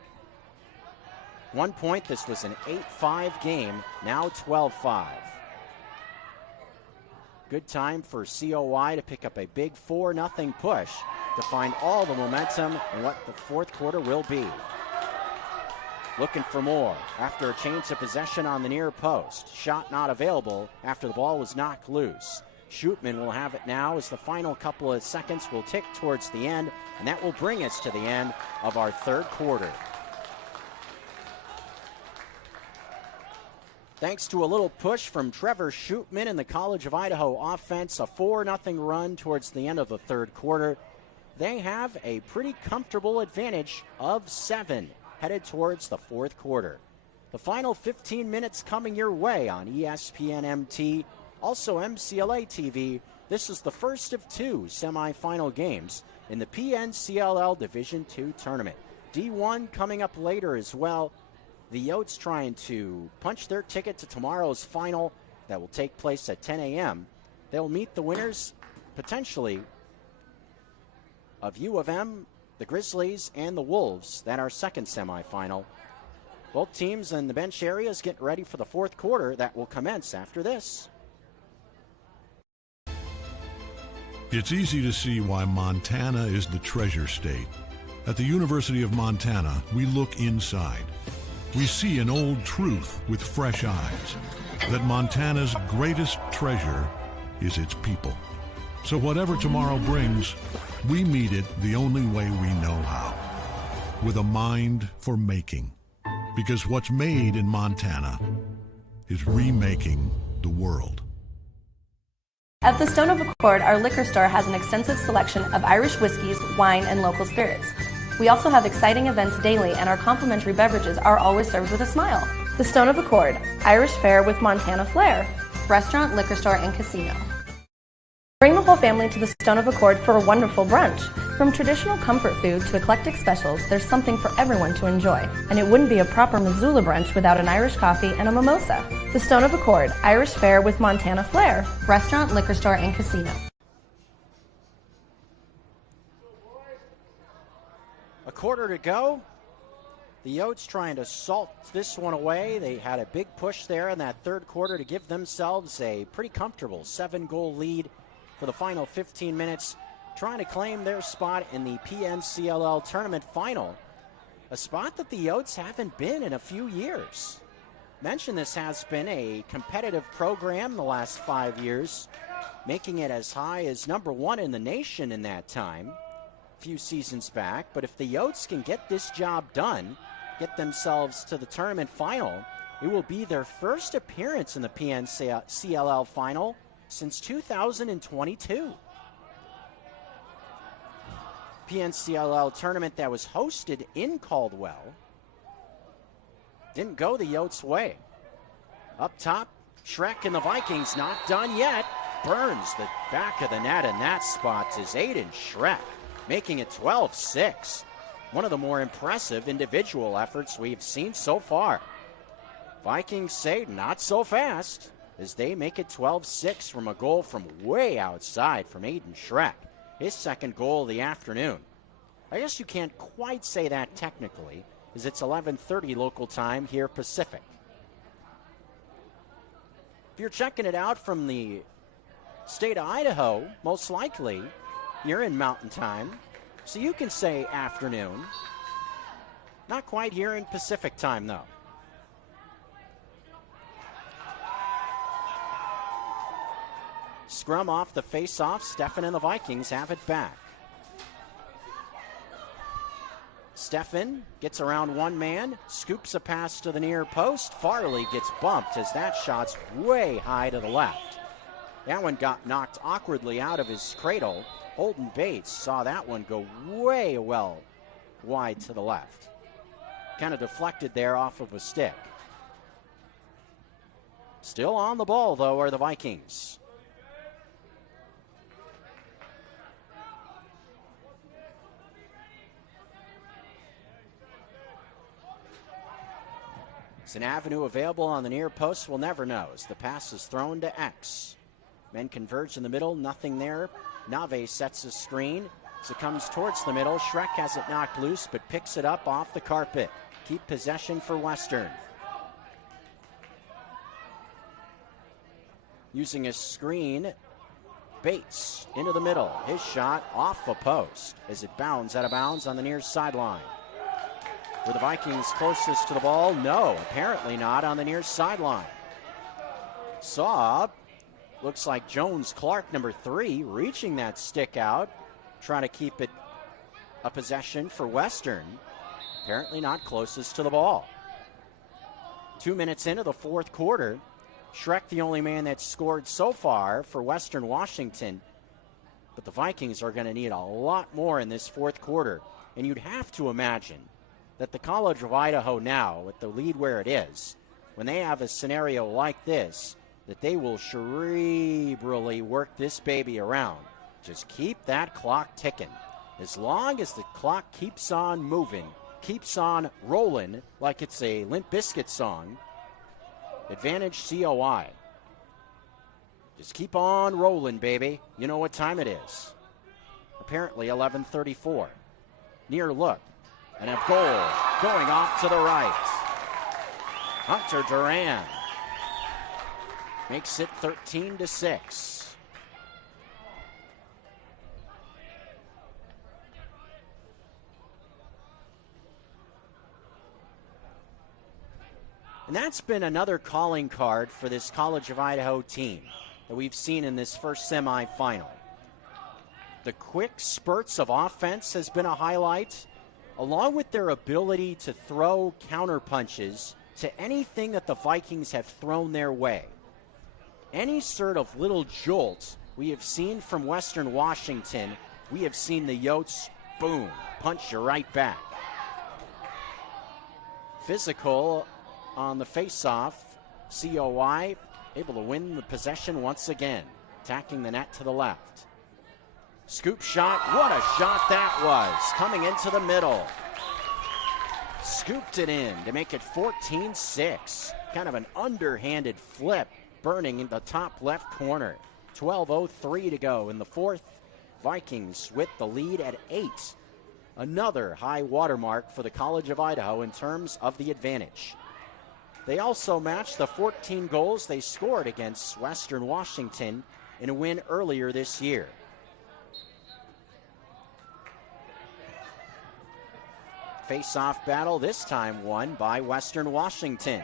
1 point, this was an 8-5 game, now 12-5. Good time for COI to pick up a big 4-0 push to find all the momentum in what the fourth quarter will be. Looking for more after a change of possession on the near post. Shot not available after the ball was knocked loose. Shootman will have it now as the final couple of seconds will tick towards the end, and that will bring us to the end of our third quarter. Thanks to a little push from Trevor Shootman and the College of Idaho offense, a 4-0 run towards the end of the third quarter. They have a pretty comfortable advantage of 7 headed towards the fourth quarter. The final 15 minutes coming your way on ESPN MT, also MCLA TV. This is the first of 2 semifinal games in the PNCLL Division II tournament. D1 coming up later as well. The Yotes trying to punch their ticket to tomorrow's final that will take place at 10 a.m. They'll meet the winners, potentially, of U of M, the Grizzlies, and the Wolves. That our second semifinal. Both teams in the bench areas getting ready for the fourth quarter that will commence after this. It's easy to see why Montana is the treasure state. At the University of Montana, we look inside. We see an old truth with fresh eyes, that Montana's greatest treasure is its people. So whatever tomorrow brings, we meet it the only way we know how, with a mind for making. Because what's made in Montana is remaking the world. At the Stone of Accord, our liquor store has an extensive selection of Irish whiskeys, wine, and local spirits. We also have exciting events daily, and our complimentary beverages are always served with a smile. The Stone of Accord, Irish fare with Montana flair. Restaurant, liquor store, and casino. Bring the whole family to the Stone of Accord for a wonderful brunch. From traditional comfort food to eclectic specials, there's something for everyone to enjoy. And it wouldn't be a proper Missoula brunch without an Irish coffee and a mimosa. The Stone of Accord, Irish fare with Montana flair. Restaurant, liquor store, and casino. A quarter to go. The Yotes trying to salt this one away. They had a big push there in that third quarter to give themselves a pretty comfortable 7-goal lead for the final 15 minutes, trying to claim their spot in the PNCLL tournament final, a spot that the Yotes haven't been in a few years. Mentioned this has been a competitive program the last 5 years, making it as high as #1 in the nation in that time, a few seasons back. But if the Yotes can get this job done, get themselves to the tournament final, it will be their first appearance in the PNCLL final since 2022. PNCLL tournament that was hosted in Caldwell didn't go the Yotes' way. Up top, Shrek and the Vikings not done yet. Burns the back of the net, and that spot is Aiden Shrek, making it 12-6. One of the more impressive individual efforts we've seen so far. Vikings say not so fast as they make it 12-6 from a goal from way outside from Aiden Shrek, his second goal of the afternoon. I guess you can't quite say that technically, as it's 11:30 local time here Pacific. If you're checking it out from the state of Idaho, most likely you're in Mountain Time, so you can say afternoon. Not quite here in Pacific Time, though. scrum off the face-off. Steffen and the Vikings have it back. Steffen gets around one man, scoops a pass to the near post. Farley gets bumped as that shot's way high to the left. That one got knocked awkwardly out of his cradle. Holden Bates saw that one go way wide to the left. Kind of deflected there off of a stick. Still on the ball, though, are the Vikings. It's an avenue available on the near post. We'll never know as the pass is thrown to X. Men converge in the middle, nothing there. Nave sets a screen as it comes towards the middle. Schreck has it knocked loose, but picks it up off the carpet. Keep possession for Western. Using a screen, Bates into the middle. His shot off a post as it bounds out of bounds on the near sideline. Were the Vikings closest to the ball? No, apparently not on the near sideline. Saw, looks like Jones Clark, number 3, reaching that stick out, trying to keep it a possession for Western. Apparently not closest to the ball. 2 minutes into the fourth quarter. Schreck the only man that's scored so far for Western Washington. But the Vikings are going to need a lot more in this fourth quarter. And you'd have to imagine that the College of Idaho now, with the lead where it is, when they have a scenario like this, that they will cerebrally work this baby around. Just keep that clock ticking. As long as the clock keeps on moving, keeps on rolling like it's a Limp Bizkit song, advantage COI. Just keep on rolling, baby. You know what time it is. Apparently 11:34. Near look. And a goal going off to the right. Hunter Duran makes it 13-6. And that's been another calling card for this College of Idaho team that we've seen in this first semifinal. The quick spurts of offense has been a highlight, along with their ability to throw counterpunches to anything that the Vikings have thrown their way. Any sort of little jolt we have seen from Western Washington, we have seen the Yotes, boom, punch you right back. Physical on the face-off. COI able to win the possession once again, attacking the net to the left. Scoop shot, what a shot that was, coming into the middle. Scooped it in to make it 14-6. Kind of an underhanded flip, burning in the top left corner. 12:03 to go in the fourth. Vikings with the lead at 8. Another high watermark for the College of Idaho in terms of the advantage. They also matched the 14 goals they scored against Western Washington in a win earlier this year. Face-off battle, this time won by Western Washington.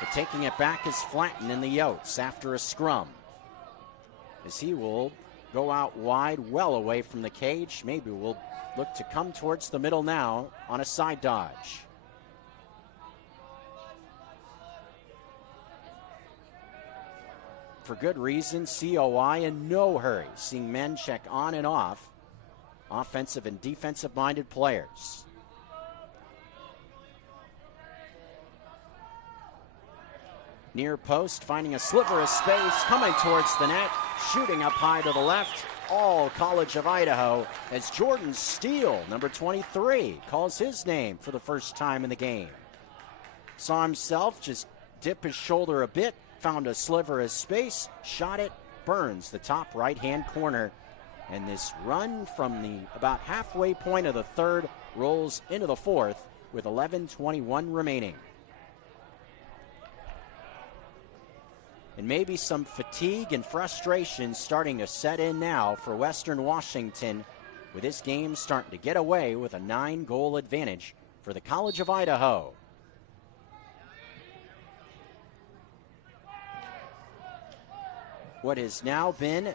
But taking it back is Flatton in the Yotes after a scrum, as he will go out wide, well away from the cage. Maybe we'll look to come towards the middle now on a side dodge. For good reason, COI in no hurry, seeing men check on and off offensive and defensive-minded players. Near post, finding a sliver of space, coming towards the net, shooting up high to the left. All College of Idaho as Jordan Steele, number 23, calls his name for the first time in the game. Saw himself just dip his shoulder a bit, found a sliver of space, shot it, burns the top right-hand corner. And this run from the about halfway point of the third rolls into the fourth with 11:21 remaining. And maybe some fatigue and frustration starting to set in now for Western Washington, with this game starting to get away with a 9-goal advantage for the College of what has now been,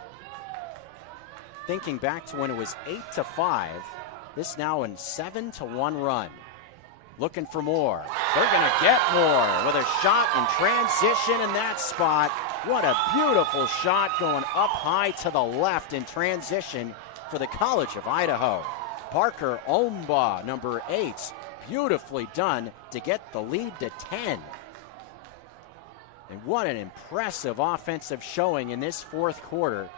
thinking back to when it was 8-5, this now in 7-1 run. Looking for more. They're going to get more with a shot in transition in that spot. What a beautiful shot going up high to the left in transition for the College of Idaho. Parker Omba, number 8, beautifully done to get the lead to 10. And what an impressive offensive showing in this fourth quarter.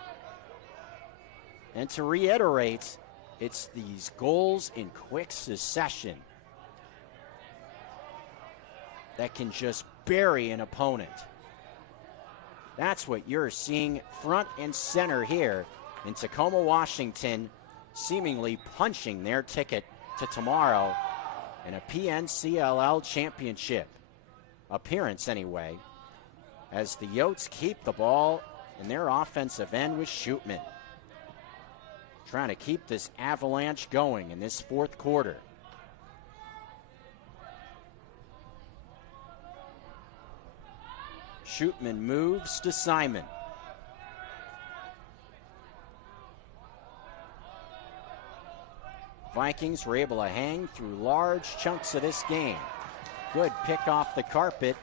And to reiterate, it's these goals in quick succession that can just bury an opponent. That's what you're seeing front and center here in Tacoma, Washington, seemingly punching their ticket to tomorrow in a PNCLL championship appearance anyway, as the Yotes keep the ball in their offensive end with Shootman, trying to keep this avalanche going in this fourth quarter. Shootman moves to Simon. Vikings were able to hang through large chunks of this game. Good pick off the carpet.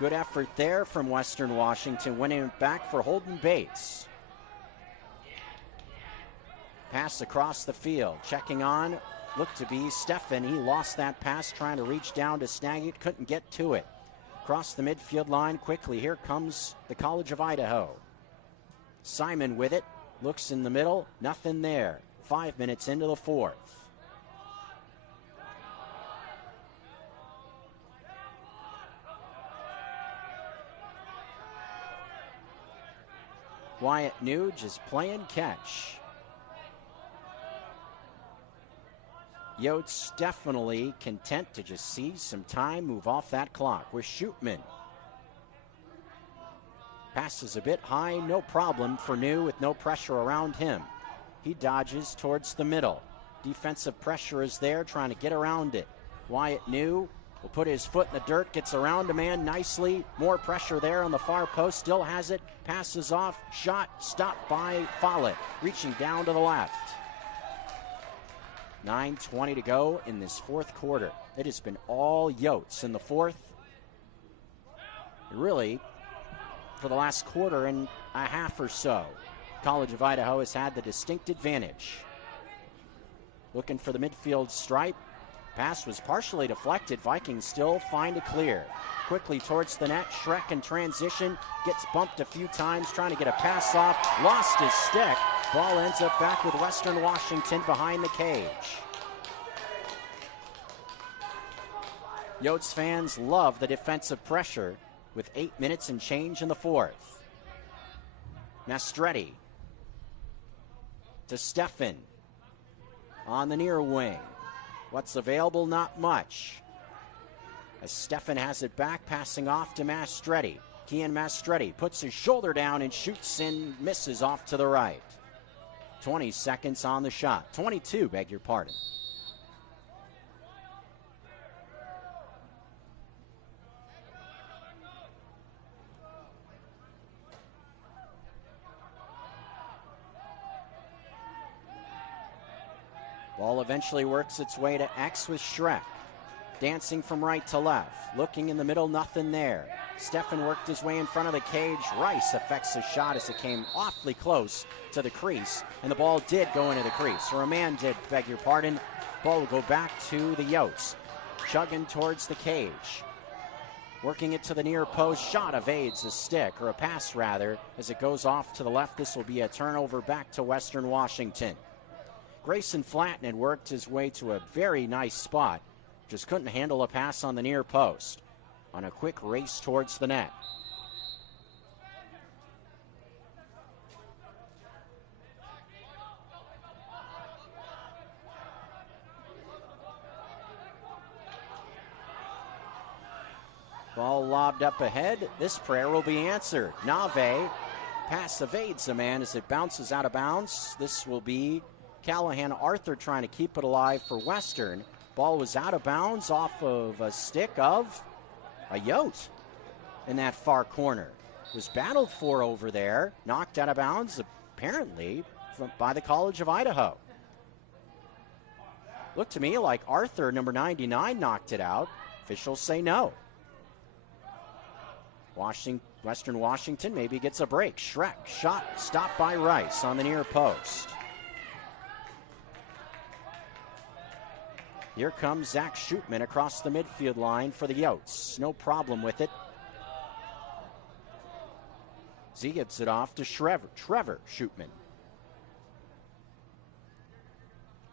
Good effort there from Western Washington, winning it back for Holden Bates. Pass across the field. Checking on, looked to be Stephan. He lost that pass, trying to reach down to snag it, couldn't get to it. Across the midfield line quickly. Here comes the College of Idaho. Simon with it. Looks in the middle. Nothing there. 5 minutes into the fourth. Wyatt Nuge is playing catch. Yotes definitely content to just see some time move off that clock with Shootman. Passes a bit high, no problem for New with no pressure around him. He dodges towards the middle. Defensive pressure is there, trying to get around it. Wyatt New will put his foot in the dirt, gets around a man nicely. More pressure there on the far post, still has it. Passes off, shot, stopped by Follett, reaching down to the left. 9:20 to go in this fourth quarter. It has been all Yotes in the fourth. Really, for the last quarter and a half or so, College of Idaho has had the distinct advantage. Looking for the midfield stripe. Pass was partially deflected. Vikings still find a clear. Quickly towards the net. Schreck in transition. Gets bumped a few times trying to get a pass off. Lost his stick. Ball ends up back with Western Washington behind the cage. Yotes fans love the defensive pressure with 8 minutes and change in the fourth. Mastretti to Stephan on the near wing. What's available? Not much. As Stephan has it back, passing off to Mastretti. Kian Mastretti puts his shoulder down and shoots and misses off to the right. 20 seconds on the shot. 22, beg your pardon. Ball eventually works its way to X with Schreck. Dancing from right to left. Looking in the middle, nothing there. Stephan worked his way in front of the cage. Rice affects the shot as it came awfully close to the crease. And the ball did go into the crease. Or a man did, beg your pardon. Ball will go back to the Yotes. Chugging towards the cage. Working it to the near post. Shot evades a stick, or a pass rather, as it goes off to the left. This will be a turnover back to Western Washington. Grayson Flatten had worked his way to a very nice spot. Just couldn't handle a pass on the near post. On a quick race towards the net. Ball lobbed up ahead. This prayer will be answered. Nave pass evades a man as it bounces out of bounds. This will be Callahan Arthur trying to keep it alive for Western. Ball was out of bounds off of a stick of a Yote in that far corner. was battled for over there, knocked out of bounds, apparently, by the College of Idaho. Looked to me like Arthur, number 99, knocked it out. Officials say no. Western Washington maybe gets a break. Schreck, shot stopped by Rice on the near post. Here comes Zach Shootman across the midfield line for the Yotes. No problem with it. Z gets it off to Trevor Shootman.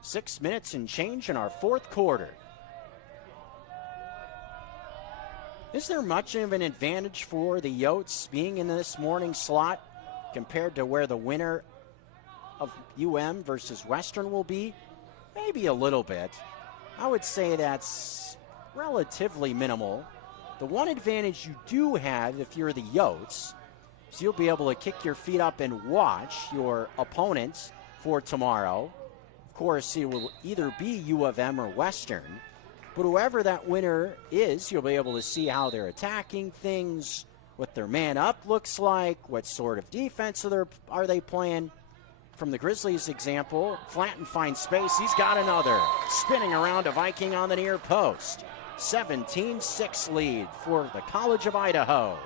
6 minutes and change in our fourth quarter. Is there much of an advantage for the Yotes being in this morning slot compared to where the winner of UM versus Western will be? Maybe a little bit. I would say that's relatively minimal. The one advantage you do have if you're the Yotes is you'll be able to kick your feet up and watch your opponents for tomorrow. Of course, it will either be U of M or Western, but whoever that winner is, you'll be able to see how they're attacking things, what their man up looks like, what sort of defense are they playing. From the Grizzlies example, Flanton finds space. He's got another. Spinning around a Viking on the near post. 17-6 lead for the College of Idaho.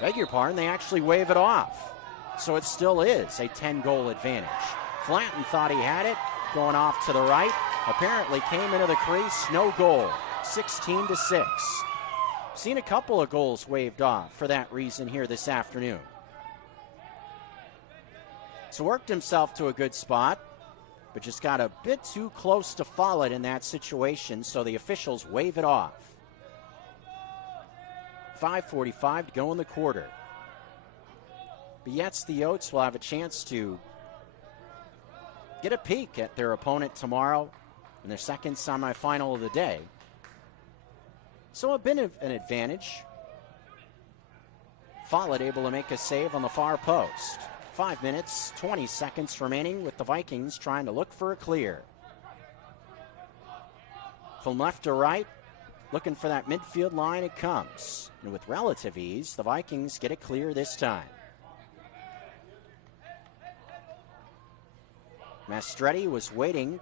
Beg your pardon, they actually wave it off. So it still is a 10-goal advantage. Flanton thought he had it, going off to the right. Apparently came into the crease, no goal. 16-6. Seen a couple of goals waved off for that reason here this afternoon. So worked himself to a good spot, but just got a bit too close to Follett in that situation, so the officials wave it off. 5:45 to go in the quarter. But yet the Yotes will have a chance to get a peek at their opponent tomorrow in their second semifinal of the day. So a bit of an advantage. Follett able to make a save on the far post. 5 minutes, 20 seconds remaining with the Vikings trying to look for a clear. From left to right, looking for that midfield line, it comes. And with relative ease, the Vikings get it clear this time. Mastretti was waiting,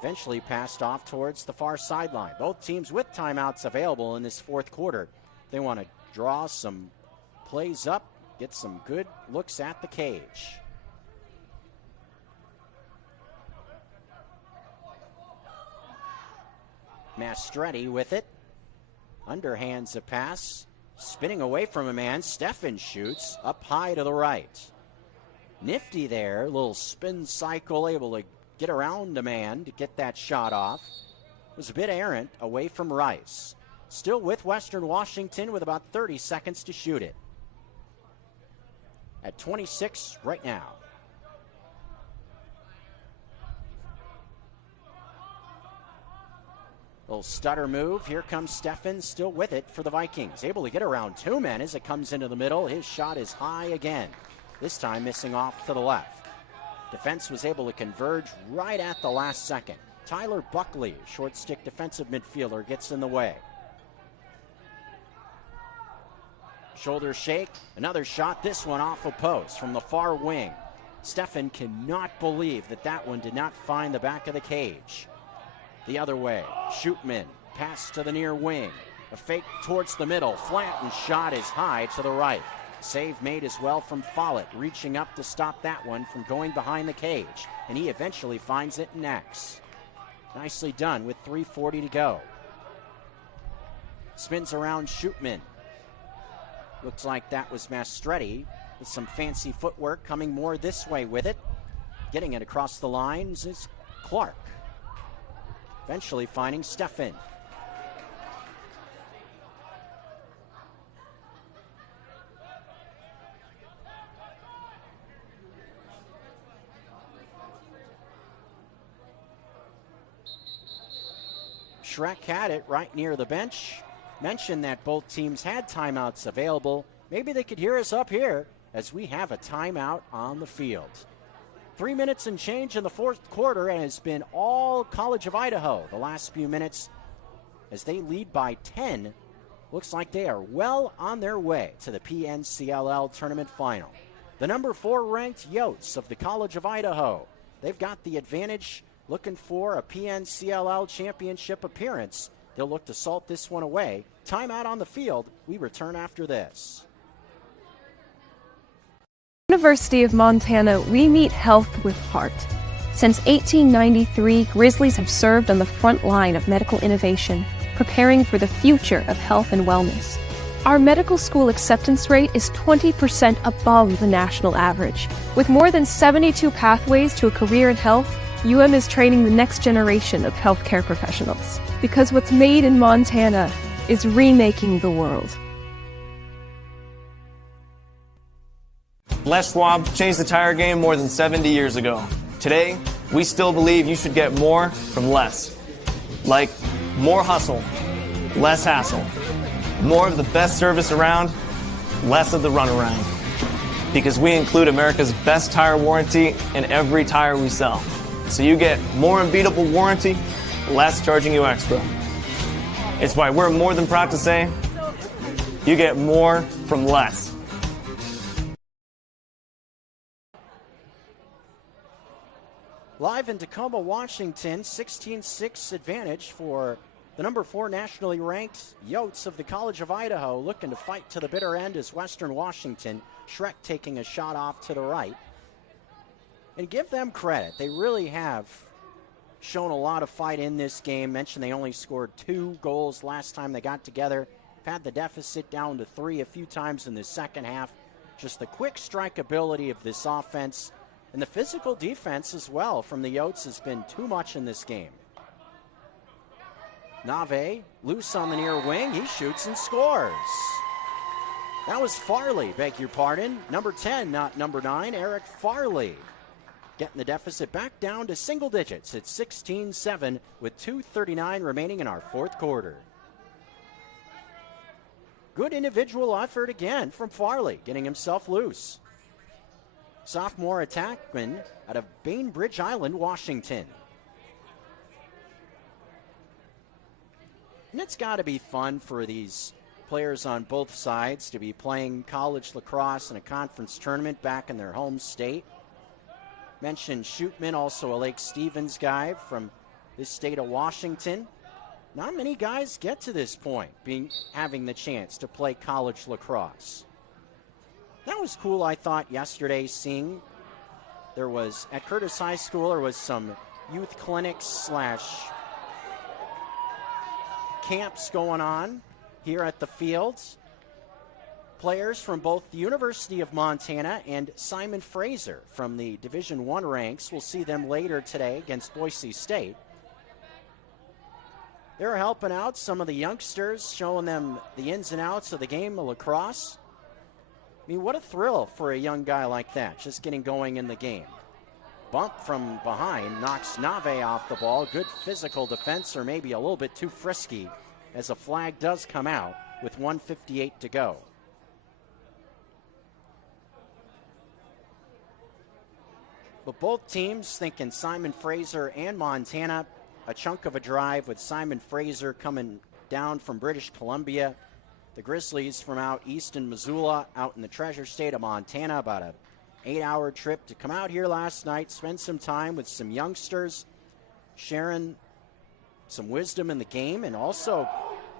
eventually passed off towards the far sideline. Both teams with timeouts available in this fourth quarter. They want to draw some plays up, get some good looks at the cage. Mastretti with it. Underhands a pass. Spinning away from a man. Steffen shoots up high to the right. Nifty there. Little spin cycle, able to get around a man to get that shot off. Was a bit errant away from Rice. Still with Western Washington with about 30 seconds to shoot it. At 26 right now. Little stutter move. Here comes Steffen, still with it for the Vikings. Able to get around two men as it comes into the middle. His shot is high again. This time missing off to the left. Defense was able to converge right at the last second. Tyler Buckley, short stick defensive midfielder, gets in the way. Shoulder shake, another shot, this one off a post from the far wing. Steffen cannot believe that one did not find the back of the cage. The other way, Shootman, pass to the near wing. A fake towards the middle, Flanton shot is high to the right. Save made as well from Follett, reaching up to stop that one from going behind the cage. And he eventually finds it in X. Nicely done with 3:40 to go. Spins around Shootman. Looks like that was Mastretti with some fancy footwork coming more this way with it. Getting it across the lines is Clark. Eventually finding Steffen. Schreck had it right near the bench. Mentioned that both teams had timeouts available. Maybe they could hear us up here as we have a timeout on the field. 3 minutes and change in the fourth quarter, and it's been all College of Idaho the last few minutes as they lead by 10 looks like they are well on their way to the PNCLL tournament final. The number 4 ranked Yotes of the College of Idaho. They've got the advantage, looking for a PNCLL championship appearance. They'll look to salt this one away. Timeout on the field. We return after this. University of Montana, we meet health with heart. Since 1893, Grizzlies have served on the front line of medical innovation, preparing for the future of health and wellness. Our medical school acceptance rate is 20% above the national average. With more than 72 pathways to a career in health, UM is training the next generation of healthcare professionals. Because what's made in Montana is remaking the world. Les Schwab changed the tire game more than 70 years ago. Today, we still believe you should get more from less. Like more hustle, less hassle. More of the best service around, less of the runaround. Because we include America's best tire warranty in every tire we sell. So you get more unbeatable warranty, less charging you extra. It's why we're more than proud to say, you get more from less. Live in Tacoma, Washington, 16-6 advantage for the number 4 nationally ranked Yotes of the College of Idaho, looking to fight to the bitter end as Western Washington. Shrek taking a shot off to the right. And give them credit. They really have shown a lot of fight in this game. Mentioned they only scored 2 goals last time they got together. Had the deficit down to 3 a few times in the second half. Just the quick strike ability of this offense. And the physical defense as well from the Yotes has been too much in this game. Nave, loose on the near wing. He shoots and scores. That was Farley, beg your pardon. Number 10, not number 9, Eric Farley. Getting the deficit back down to single digits at 16-7 with 2:39 remaining in our fourth quarter. Good individual effort again from Farley, getting himself loose. Sophomore attackman out of Bainbridge Island, Washington. And it's got to be fun for these players on both sides to be playing college lacrosse in a conference tournament back in their home state. Mentioned Shootman, also a Lake Stevens guy from this state of Washington. Not many guys get to this point, having the chance to play college lacrosse. That was cool, I thought, yesterday, seeing there was, at Curtis High School, there was some youth clinics / camps going on here at the fields. Players from both the University of Montana and Simon Fraser from the Division I ranks. We'll see them later today against Boise State. They're helping out some of the youngsters, showing them the ins and outs of the game of lacrosse. I mean, what a thrill for a young guy like that, just getting going in the game. Bump from behind knocks Nave off the ball. Good physical defense, or maybe a little bit too frisky, as a flag does come out with 1:58 to go. But both teams thinking Simon Fraser and Montana, a chunk of a drive with Simon Fraser coming down from British Columbia. The Grizzlies from out east in Missoula, out in the treasure state of Montana, about an 8-hour trip to come out here last night, spend some time with some youngsters, sharing some wisdom in the game. And also,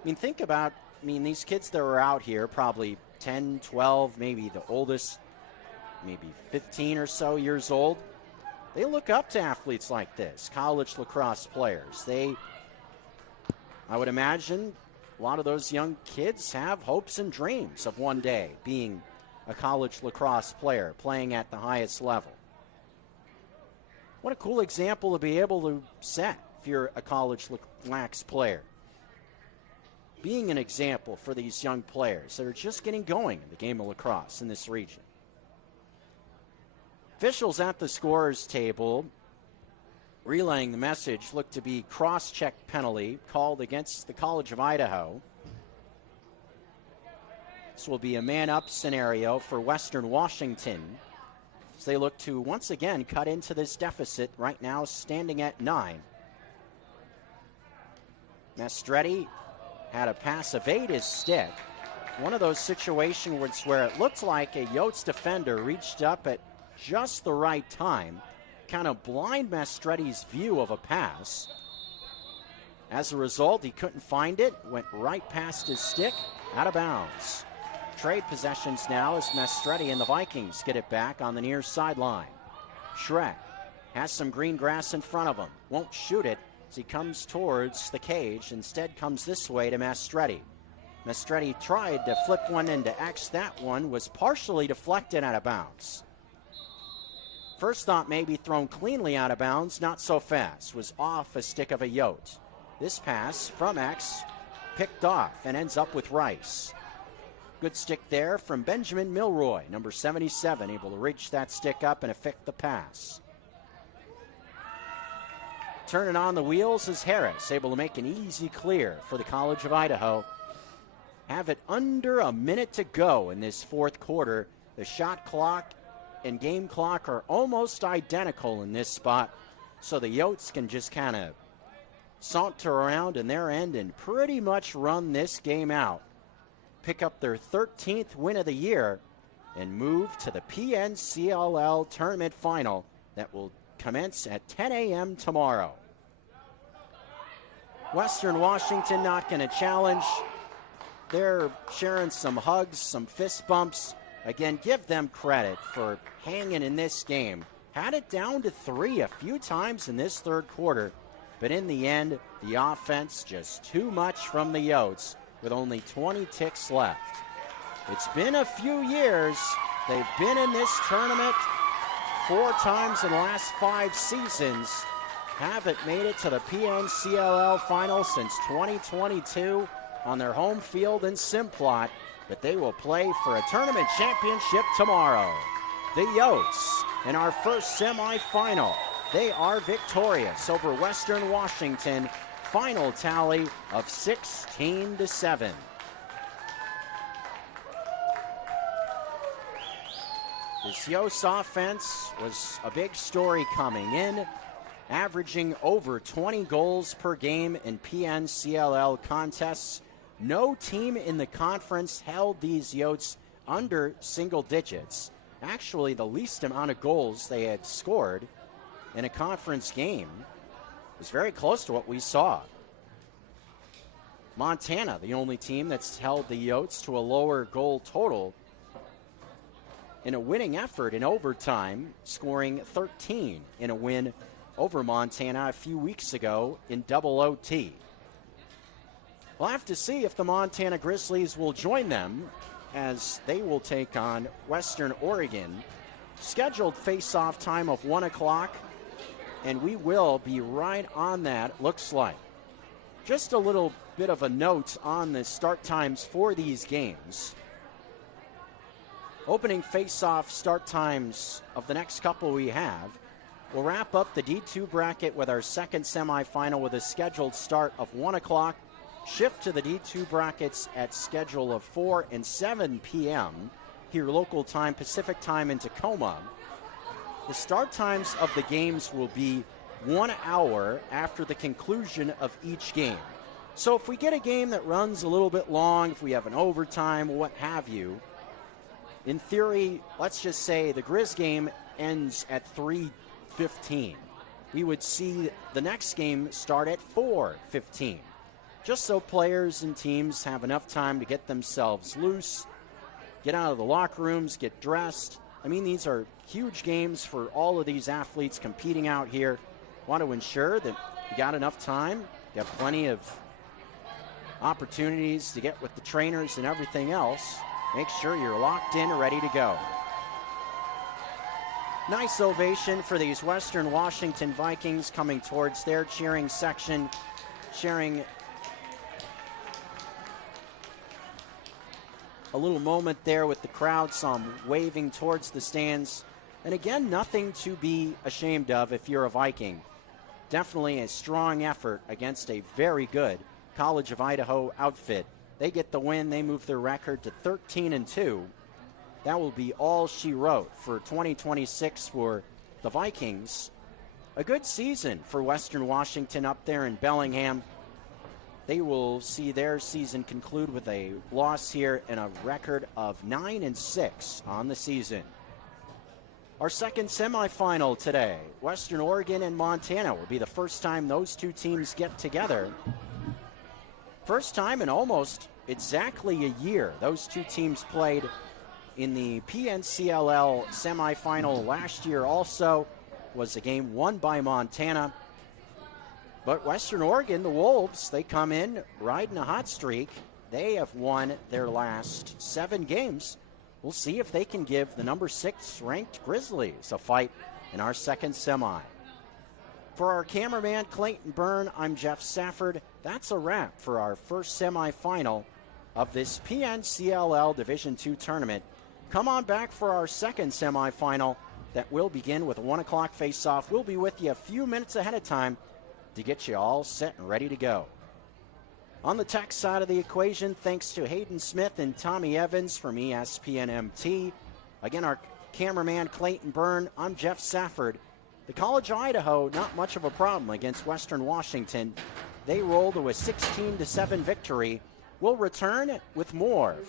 think about, these kids that were out here, probably 10, 12, maybe the oldest, maybe 15 or so years old. They look up to athletes like this, college lacrosse players. I would imagine, a lot of those young kids have hopes and dreams of one day being a college lacrosse player, playing at the highest level. What a cool example to be able to set if you're a college lacrosse player. Being an example for these young players that are just getting going in the game of lacrosse in this region. Officials at the scorer's table relaying the message looked to be cross-check penalty called against the College of Idaho. This will be a man-up scenario for Western Washington as they look to once again cut into this deficit, right now standing at 9. Mastretti had a pass evade his stick. One of those situations where it looked like a Yotes defender reached up at just the right time, kind of blind Mastretti's view of a pass. As a result, he couldn't find it, went right past his stick, out of bounds. Trade possessions now as Mastretti and the Vikings get it back on the near sideline. Schreck has some green grass in front of him, won't shoot it as he comes towards the cage, instead comes this way to Mastretti. Mastretti tried to flip one into X. That one was partially deflected out of bounds. First thought maybe thrown cleanly out of bounds, not so fast. Was off a stick of a Yote. This pass from X picked off and ends up with Rice. Good stick there from Benjamin Milroy, number 77, able to reach that stick up and effect the pass. Turning on the wheels is Harris, able to make an easy clear for the College of Idaho. Have it under a minute to go in this fourth quarter. The shot clock and game clock are almost identical in this spot, so the Yotes can just kind of saunter around in their end and pretty much run this game out. Pick up their 13th win of the year and move to the PNCLL tournament final that will commence at 10 a.m. tomorrow. Western Washington not going to challenge. They're sharing some hugs, some fist bumps. Again, give them credit for hanging in this game. Had it down to 3 a few times in this third quarter, but in the end, the offense just too much from the Yotes with only 20 ticks left. It's been a few years. They've been in this tournament 4 times in the last 5 seasons. Haven't made it to the PNCLL final since 2022 on their home field in Simplot, but they will play for a tournament championship tomorrow. The Yotes in our first semifinal. They are victorious over Western Washington. Final tally of 16-7. This Yotes offense was a big story coming in, averaging over 20 goals per game in PNCLL contests. No team in the conference held these Yotes under single digits. Actually, the least amount of goals they had scored in a conference game was very close to what we saw. Montana, the only team that's held the Yotes to a lower goal total in a winning effort in overtime, scoring 13 in a win over Montana a few weeks ago in double OT. We'll have to see if the Montana Grizzlies will join them as they will take on Western Oregon. Scheduled face-off time of 1 o'clock, and we will be right on that, looks like. Just a little bit of a note on the start times for these games. Opening face-off start times of the next couple we have. We'll wrap up the D2 bracket with our second semifinal with a scheduled start of 1 o'clock. Shift to the D2 brackets at schedule of 4 and 7 p.m. here local time, Pacific time in Tacoma. The start times of the games will be 1 hour after the conclusion of each game. So if we get a game that runs a little bit long, if we have an overtime, what have you, in theory, let's just say the Grizz game ends at 3:15. We would see the next game start at 4:15. Just so players and teams have enough time to get themselves loose, get out of the locker rooms, get dressed. I mean, these are huge games for all of these athletes competing out here. Want to ensure that you got enough time, you have plenty of opportunities to get with the trainers and everything else. Make sure you're locked in, ready to go. Nice ovation for these Western Washington Vikings coming towards their cheering section, sharing a little moment there with the crowd, some waving towards the stands. And again, nothing to be ashamed of if you're a Viking. Definitely a strong effort against a very good College of Idaho outfit. They get the win. They move their record to 13-2. That will be all she wrote for 2026 for the Vikings. A good season for Western Washington up there in Bellingham. They will see their season conclude with a loss here and a record of 9-6 on the season. Our second semifinal today, Western Oregon and Montana, will be the first time those two teams get together. First time in almost exactly a year. Those two teams played in the PNCLL semifinal last year. Also was a game won by Montana. But Western Oregon, the Wolves, they come in riding a hot streak. They have won their last 7 games. We'll see if they can give the number 6 ranked Grizzlies a fight in our second semi. For our cameraman, Clayton Byrne, I'm Jeff Safford. That's a wrap for our first semifinal of this PNCLL Division II tournament. Come on back for our second semifinal that will begin with a 1 o'clock face-off. We'll be with you a few minutes ahead of time to get you all set and ready to go. On the tech side of the equation, thanks to Hayden Smith and Tommy Evans from ESPN-MT. Again, our cameraman Clayton Byrne, I'm Jeff Safford. The College of Idaho, not much of a problem against Western Washington. They roll to a 16-7 victory. We'll return with more